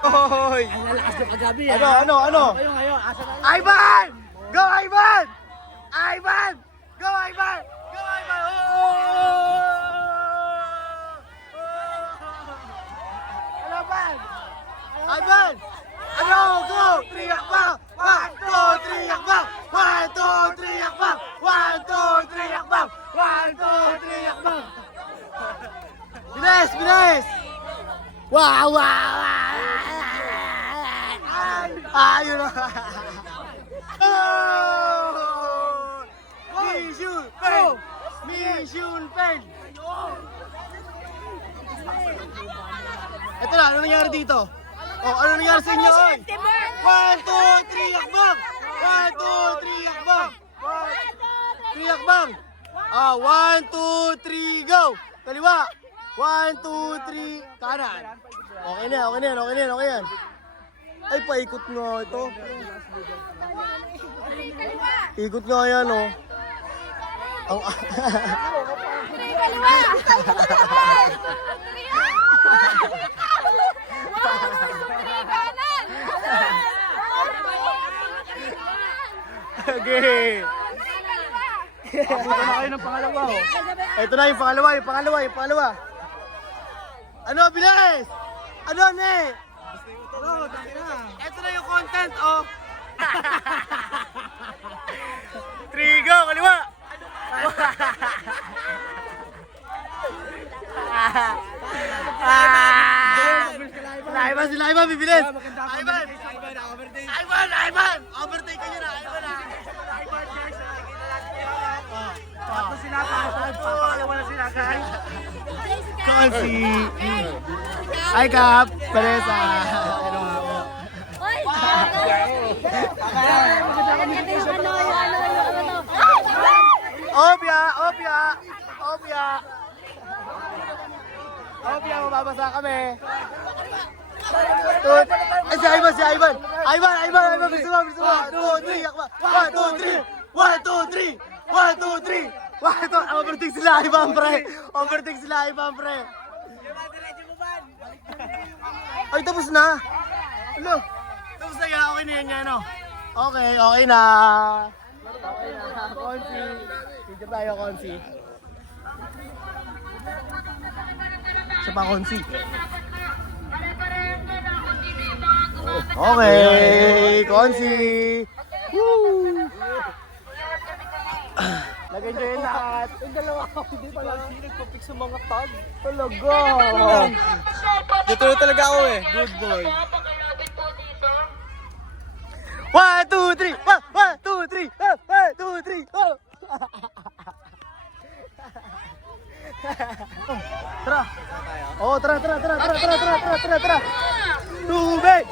Hoy! Ang lalakas na kagabi, Ano? Kayo ngayon, asa na? Ivan! Go, Ivan! Ivan! Go, Ivan! Go, Ivan! Ivan! Ano? Go! 3 akbang! 1, 2, 3 akbang! 1, 2, 3 akbang! 1, 2, 3 akbang! 1, 2, 3 akbang! Bilis! Bilis! Wow! Ayun na! Oh! Mission fail! Mission fail! Ito na, ano nangyari dito? Oh, ano nangyari sa inyo, oy? 1, 2, 3, hakbang! 1, 2, 3, hakbang! 3 hakbang! 1, 2, 3, go! Kaliwa! 1, 2, 3, kanan! Okay na, okay na yan, okay na yan, okay yan. Ay, paikot nga ito. Ikot nga yan, oh. Ang... Okay. Abutan na kayo ng pangalawa. Oh. Ito na yung pangalawa. Ano, bilis? Ano, ne? Ito na yung content, oh. 3, go, kaliwa. Sila Ivan, bibilis. Ivan! Overtake ka niya na, Ivan na. Tapos sila papakalawa na sila guys. Konsi. Hi, Kap. Vanessa. Opia, mababasa kami. Ay, si Ivan. Bilis mo. 1, 2, 3, yakba. 1, 2, 3. 1, 2, 3. Overtake sila, Ivan, pre. Ay, tapos na. Ano? Tapos na yan. Okay na yan yan, no? Okay na. Konsi. Sige tayo, Konsi. Isa pa, Konsi. Okay, Konsi. Woo! Nag-enjoy lahat. Yung dalawa ako, hindi pala nagpapik sa mga tag. Talaga. Dito talaga ako eh. Good boy. 1, 2, 3. 1, 2, 3. 1, 2, 3. Oh! Tara. Oh, tara. Tubig.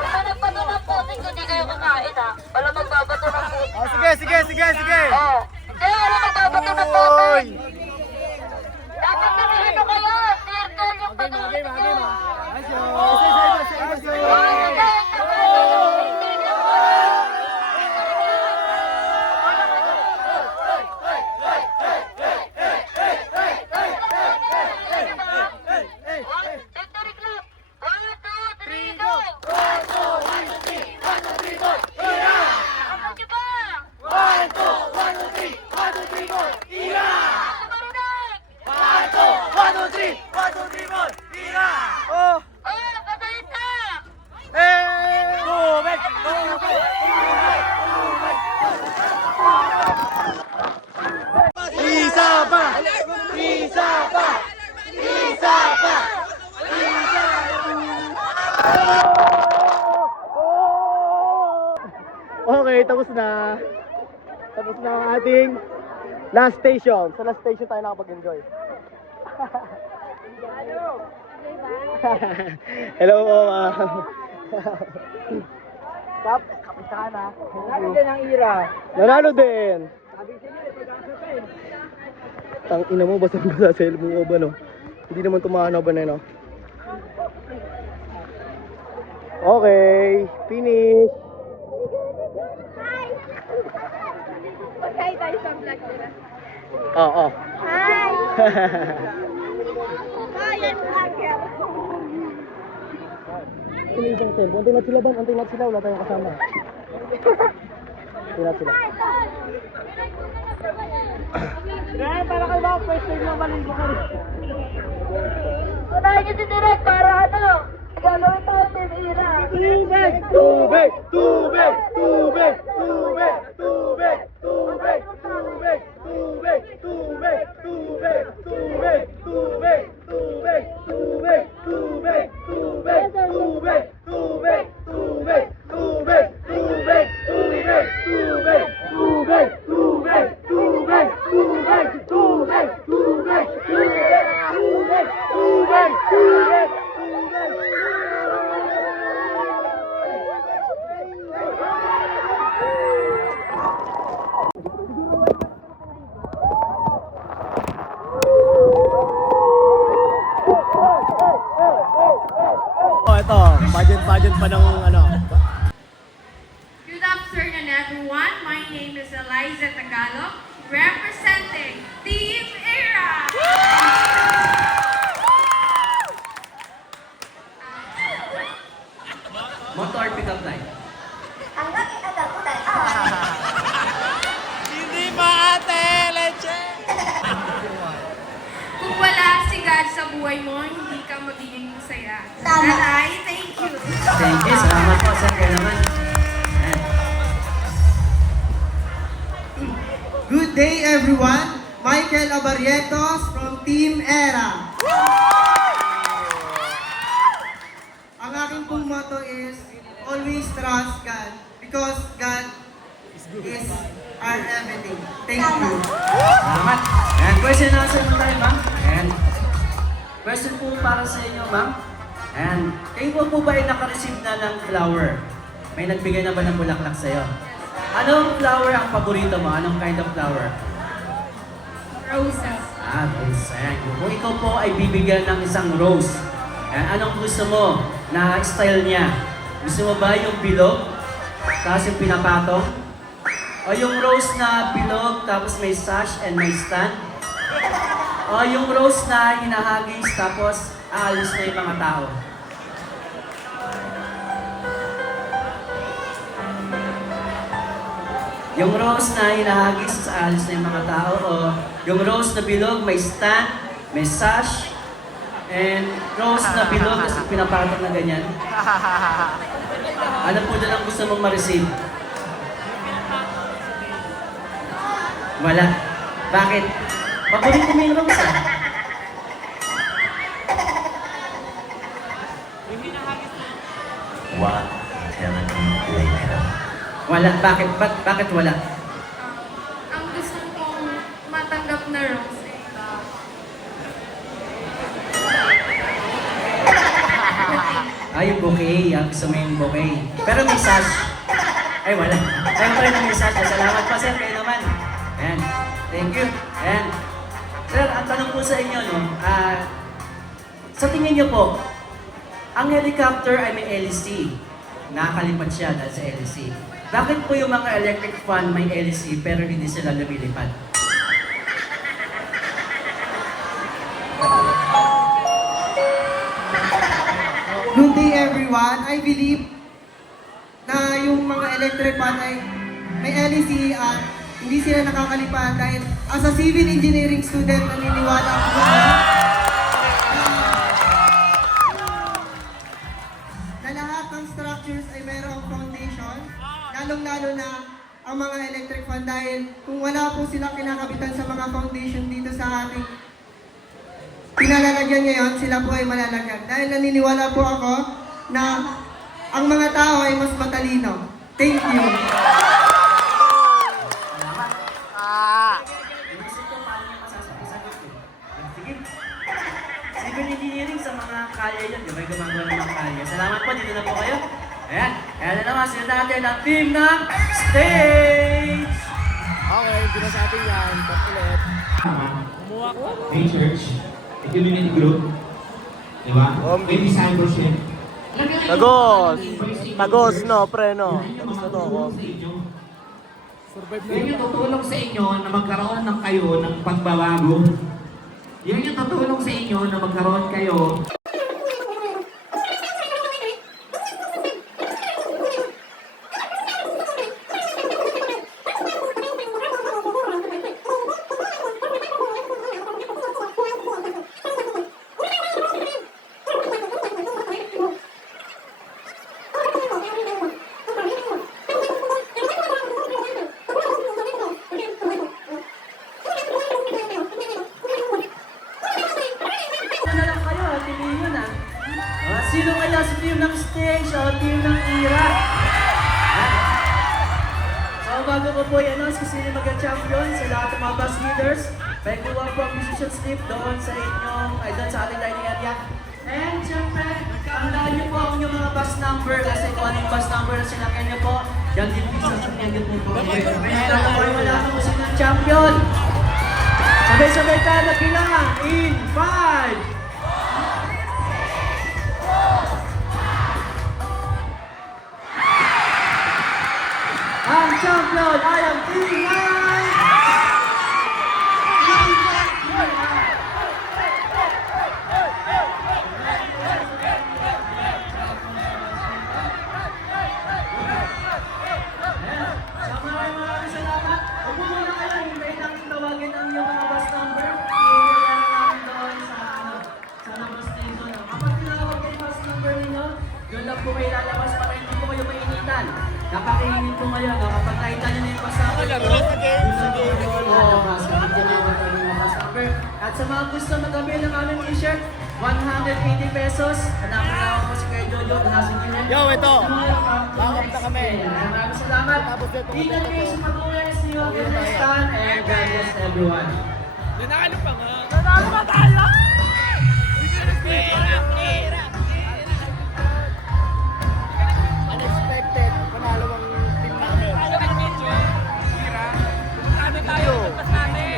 Pag nagpato ng putik, hindi kayo kakain ha. Wala magbabato ng putik. Oh, sige. Oo. Kaya wala magbabato ng putik. Dapat narihin mo kayo. Circle yung patuloy nyo. Victory Club. 1, 2, 3, go. Ano nyo ba? 1, 2, 3, go! Tira! Marunong. 1, 2, 3, go! Tira! Oh! Oh, patayin na. Tubig! Isa pa! Okay, tapos na ang ating last station. Sa last station tayo nakapag-enjoy. Hello, Kap, kapit ka na. Nanalo din ang Ira. Nanalo din. Tang ina mo, basang-basa sa ilmong mo ba, no? Hindi naman tumahanaw ba na, no? Okay, finish. Hi tayo sa vlog nila. Oo. Hi! Hi, vlogger. Sila isang cellphone. Antay na sila ba? Antay na sila. Wala tayong kasama. Antay na sila. Para kayo ba? First time na maligo ka rin. Unahin niyo si Direk para ano? Gagawin natin, Ira. Tubig! budget pa ng ano. Good afternoon, everyone. My name is Eliza Tagalog, representing Team ERA. Motor pickup line. Kung wala si God sa buhay mo, hindi ka magiging masaya. Nanay, thank you. Thank you. Salamat po, sir. Kayo naman. Ayan. Good day everyone! Michael Abarrietos from Team ERA. Ang aking pong motto is always trust God because God is our everything. Thank you. Salamat. And question and answer mo tayo, ma'am. And question po para sa inyo, ma'am. And kayo po ba ay naka-receive na ng flower? May nagbigay na ba ng bulaklak sa'yo? Anong flower ang paborito mo? Anong kind of flower? Roses. Rose. Ayan. Kung ikaw po ay bibigyan ng isang rose, anong gusto mo na style niya? Gusto mo ba yung bilog, tapos yung pinapatong? O yung rose na bilog, tapos may sash and may stand? O yung rose na hinahagis, tapos aalis na yung mga tao? Yung rose na hinahagis, aalis na yung mga tao? O yung rose na bilog, may stand, may sash, and rose na bilog, tapos pinapatong na ganyan? Ano po dyan ang gusto mong ma-receive? Wala. Bakit? Paborito mo yung rose, ah. Wala. Bakit? Bakit wala? Ang gusto kong matanggap na rose Yung bouquet. Gusto mo yung bouquet. Pero may sash. Ay, wala. Ayaw pa rin na may sash. Salamat pa, sir. Kayo naman. Ayan. Thank you. Ayan. Sir, ang tanong po sa inyo, no? Sa tingin niyo po, ang helicopter ay may LEC. Nakakalipad siya dahil sa LEC. Bakit po yung mga electric fan may LEC pero hindi sila lumilipad? Good day everyone! I believe na yung mga electric fan ay may LEC at hindi sila nakakalipad dahil as a civil engineering student naniniwala ako na lahat ng structures ay mayroong foundation, lalong-lalo na ang mga electric fan dahil kung wala po silang kinakabitan sa mga foundation dito sa ating pinalalagyan ngayon, sila po ay malalagyan. Dahil naniniwala po ako na ang mga tao ay mas matalino. Thank you. Inisip ko paano niya masasagot eh. Sige. Civil engineering sa mga kalye yun. Di ba gumagawa ng mga kalye? Salamat po, dito na po kayo. Ayan. Ayan na naman, sila natin ang team ng stage! Okay, pinasabi yan. Cut ulit. May church, may community group, di ba? May discipleship. Tagos, no, pre, no. Gusto to ako. Survive na Yan yung tutulong sa inyo na magkaroon ng kayo ng pagbabago. Yan yung tutulong sa inyo na magkaroon kayo Sino kaya si team ng stage o team ng ERA? So bago ko po i-announce kung sino mag-champion sa lahat ng mga bus leaders, pagkuha po ang decision slip doon sa inyong, doon sa ating dining area. And syempre, tandaan niyo po ang inyong mga bus number kasi kung ano yung bus number na sinakyan niyo po, yan din po sa sakyan niyo po. Pero ako ay wala kung sino ang champion. Sabay-sabay tayo magbilang in 5, 4, 3, 2, 1, champion ay ang team ng... Maraming salamat. Huwag mo muna kayo, hintayin natin tawagin ang iyong mga bus number. I-email lang natin doon sa bus station. Kapag tinawag kayo yung bus number ninyo, doon lang po kayo lalabas para hindi po kayo mainitan. Napakainit po ngayon, no? Kapag nakita nyo na yung bus number nyo, doon lang po lalabas. Hindi tinawag kayo yung bus number. At sa mga gusto mag-avail ng aming t-shirt, 180 pesos. Hanapin lang ako po si Kuya Jojo. Yo, ito. Bakit na kami? Maraming salamat. Ingat kayo sa pag-uwi niyo. And God bless everyone. Nanalo pa nga. Nanalo ka talo! Unexpected. Panalo ang team namin. Kami tayo. Pas namin.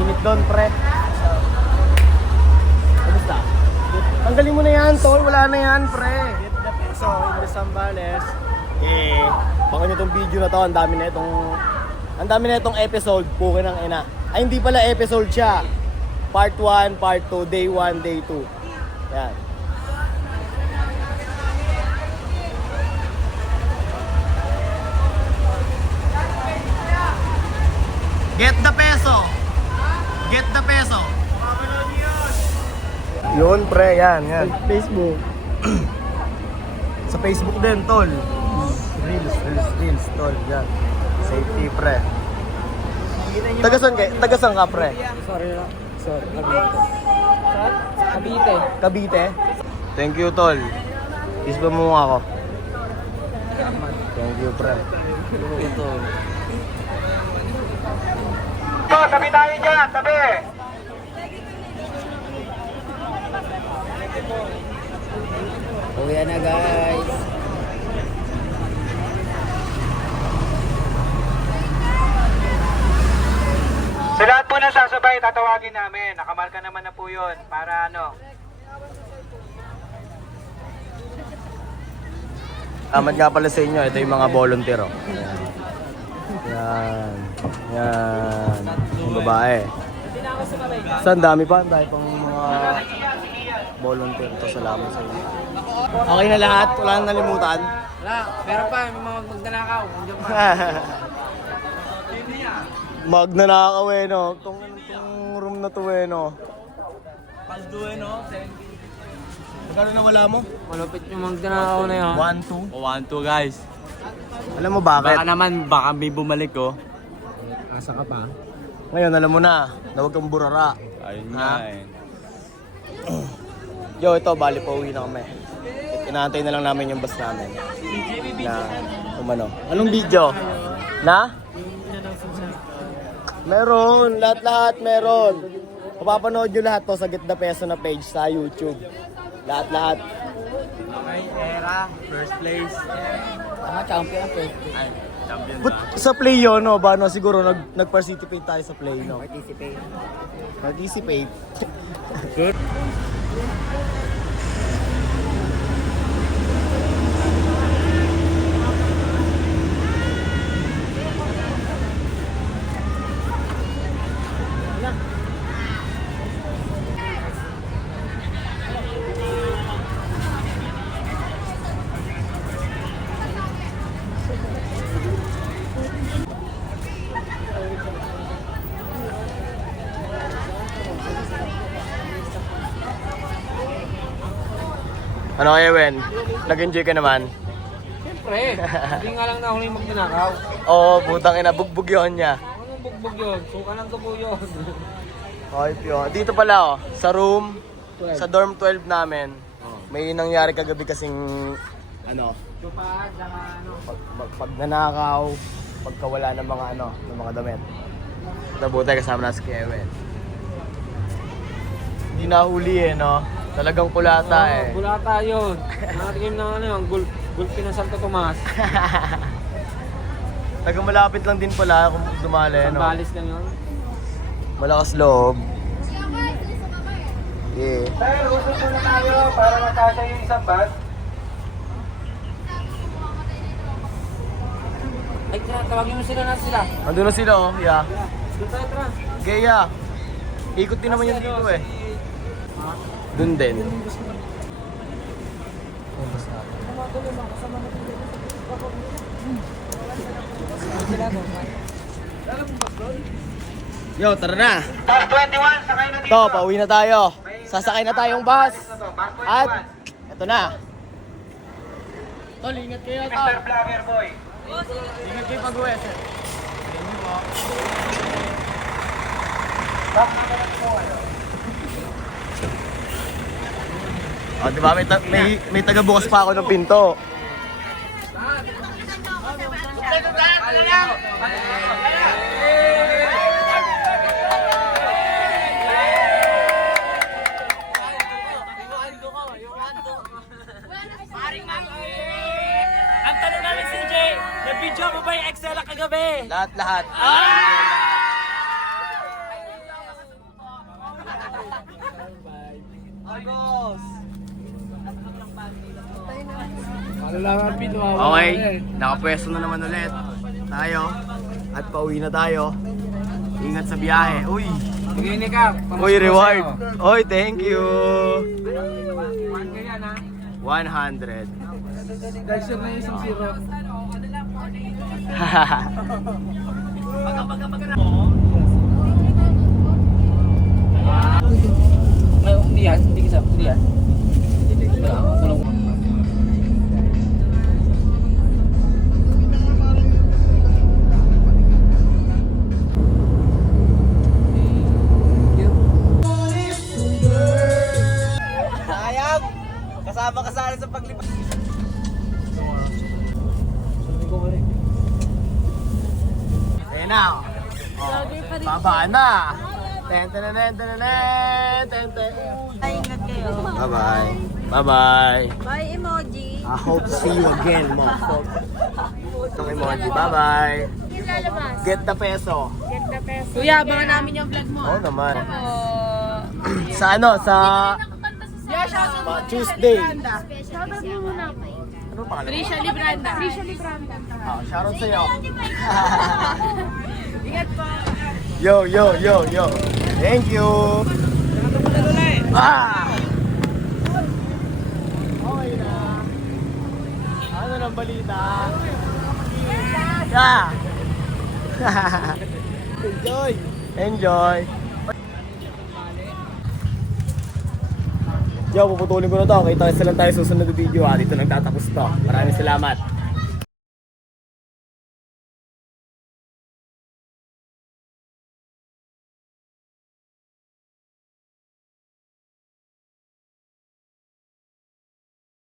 Init doon, pre. Kamusta? Tanggalin mo na yan, tol. Wala na yan, pre. So, in the Zambales, baka nyo itong video na to. Ang dami na itong episode. Pukin ng ina. Ay, hindi pala episode siya. Part 1, Part 2, Day 1, Day 2. Yan. Get the peso! Get the peso! Yun, pre, yan. Facebook. Sa Facebook din, tol. Reels, tol. Yan. Safety, pre. Tagasan ka, pre? Sorry. Cavite. Cavite? Thank you, tol. Kiss ba mo ako? Thank you, pre. Ito. Tabi tayo dyan, tabi! Uwi na guys. Sa lahat po na sasabay, tatawagin namin. Nakamarka naman na po yun para ano. Salamat nga pala sa inyo. Ito yung mga volunteer, oh. Yan. Yung babae. Saan dami pa? Ang dami pang mga volunteer. Ito, salamat sa inyo. Okay na lahat? Wala nang nalimutan? Wala, meron pa, may mga magnanakaw. Andiyan pa. Magnanakaw eh, no? Itong room na to eh, no? Paldo eh, no? Magkano na wala mo? Malupit yung magnanakaw na yun. 1, 2. 1-2 guys. Alam mo bakit? Baka may bumalik ko. Asa ka pa? Ngayon, alam mo na huwag kang burara. Ayun nga eh. Yo, ito, bali pa uwi na kami. Inaantay na lang namin yung bus namin. Na, umano. Anong video? Na? Meron, lahat meron. Mapapanood nyo lahat to sa Get the Peso na page sa YouTube. Lahat. Okay, era, first place. Champion first. Champion But sa play yun, no, ba, no, siguro nag-participate tayo sa play, no? Participate. Ano kaya, Wen? Nag-enjoy ka naman? Siyempre, hindi nga lang na ako yung magnanakaw. Oo, putang ina, bugbog yun niya. Anong bugbog yun? Suka ng tubo yun. Okay, yun. Dito pala, oh, sa room, sa dorm 12 namin, may nangyari kagabi kasing, ano, pag nanakaw, pagkawala ng mga, ng mga damit. Nabuti kasama na si Kevin. Hindi nahuli eh, no? Talagang kulata eh. Bulata yun. Nakatingin na yung gulpi ng Santo Tomas. Tagang malapit lang din pala kung dumali, no? Sambalis lang yun. Malakas loob. Yeah. Tayo, usap muna tayo para makasya yung isang bus. Ay, tawagin mo sila na sila. Andun na sila oh, yeah. Tara, tara. Gaya. Ikot din naman yun dito eh. Dun din. Yo, tara na. Top 21, sakay na dito. To, pauwi na tayo. Sasakay na tayong bus. At, eto na. Tol, ingat kayo, Tol. Mr. Vlogger Boy. Ingat kayo pag-uwi, sir. Oh, di ba? May taga-bukas pa ako ng pinto. Ang tanong namin si Jay, na-video mo ba yung Excel kagabi? Lahat-lahat. Okay, nakapwesto na naman ulit tayo at pauwi na tayo. Ingat sa biyahe. Uy! Uy, reward! Uy, thank you! 100. Guys, yun na yung isang zero. Hindi yan, hindi isa, hindi yan. Sayang! Kasama ka sana sa paglipat. Ayan na. Oh, baba na. Ten ten ten ten ten ten ten. Ingat kayo. Bye-bye. Bye-bye. Bye, emoji. I hope to see you again, motherfucker. Itong emoji. Bye-bye. Lalabas. Get the peso. Get the peso. Kuya, abangan namin yung vlog mo. Oo naman. Sa ano? Sa Tuesday. Shoutout mo muna ako. Ano pangalan? Trisha Libranda. Shoutout sa'yo. Ingat po. Yo, yo, yo, yo. Thank you. Ah! Okay na. Ano ng balita? Yeah! Enjoy! Enjoy! Yo, puputulin ko na to. Kita lang tayo susunod na video ha. Dito nagtatapos to. Maraming salamat.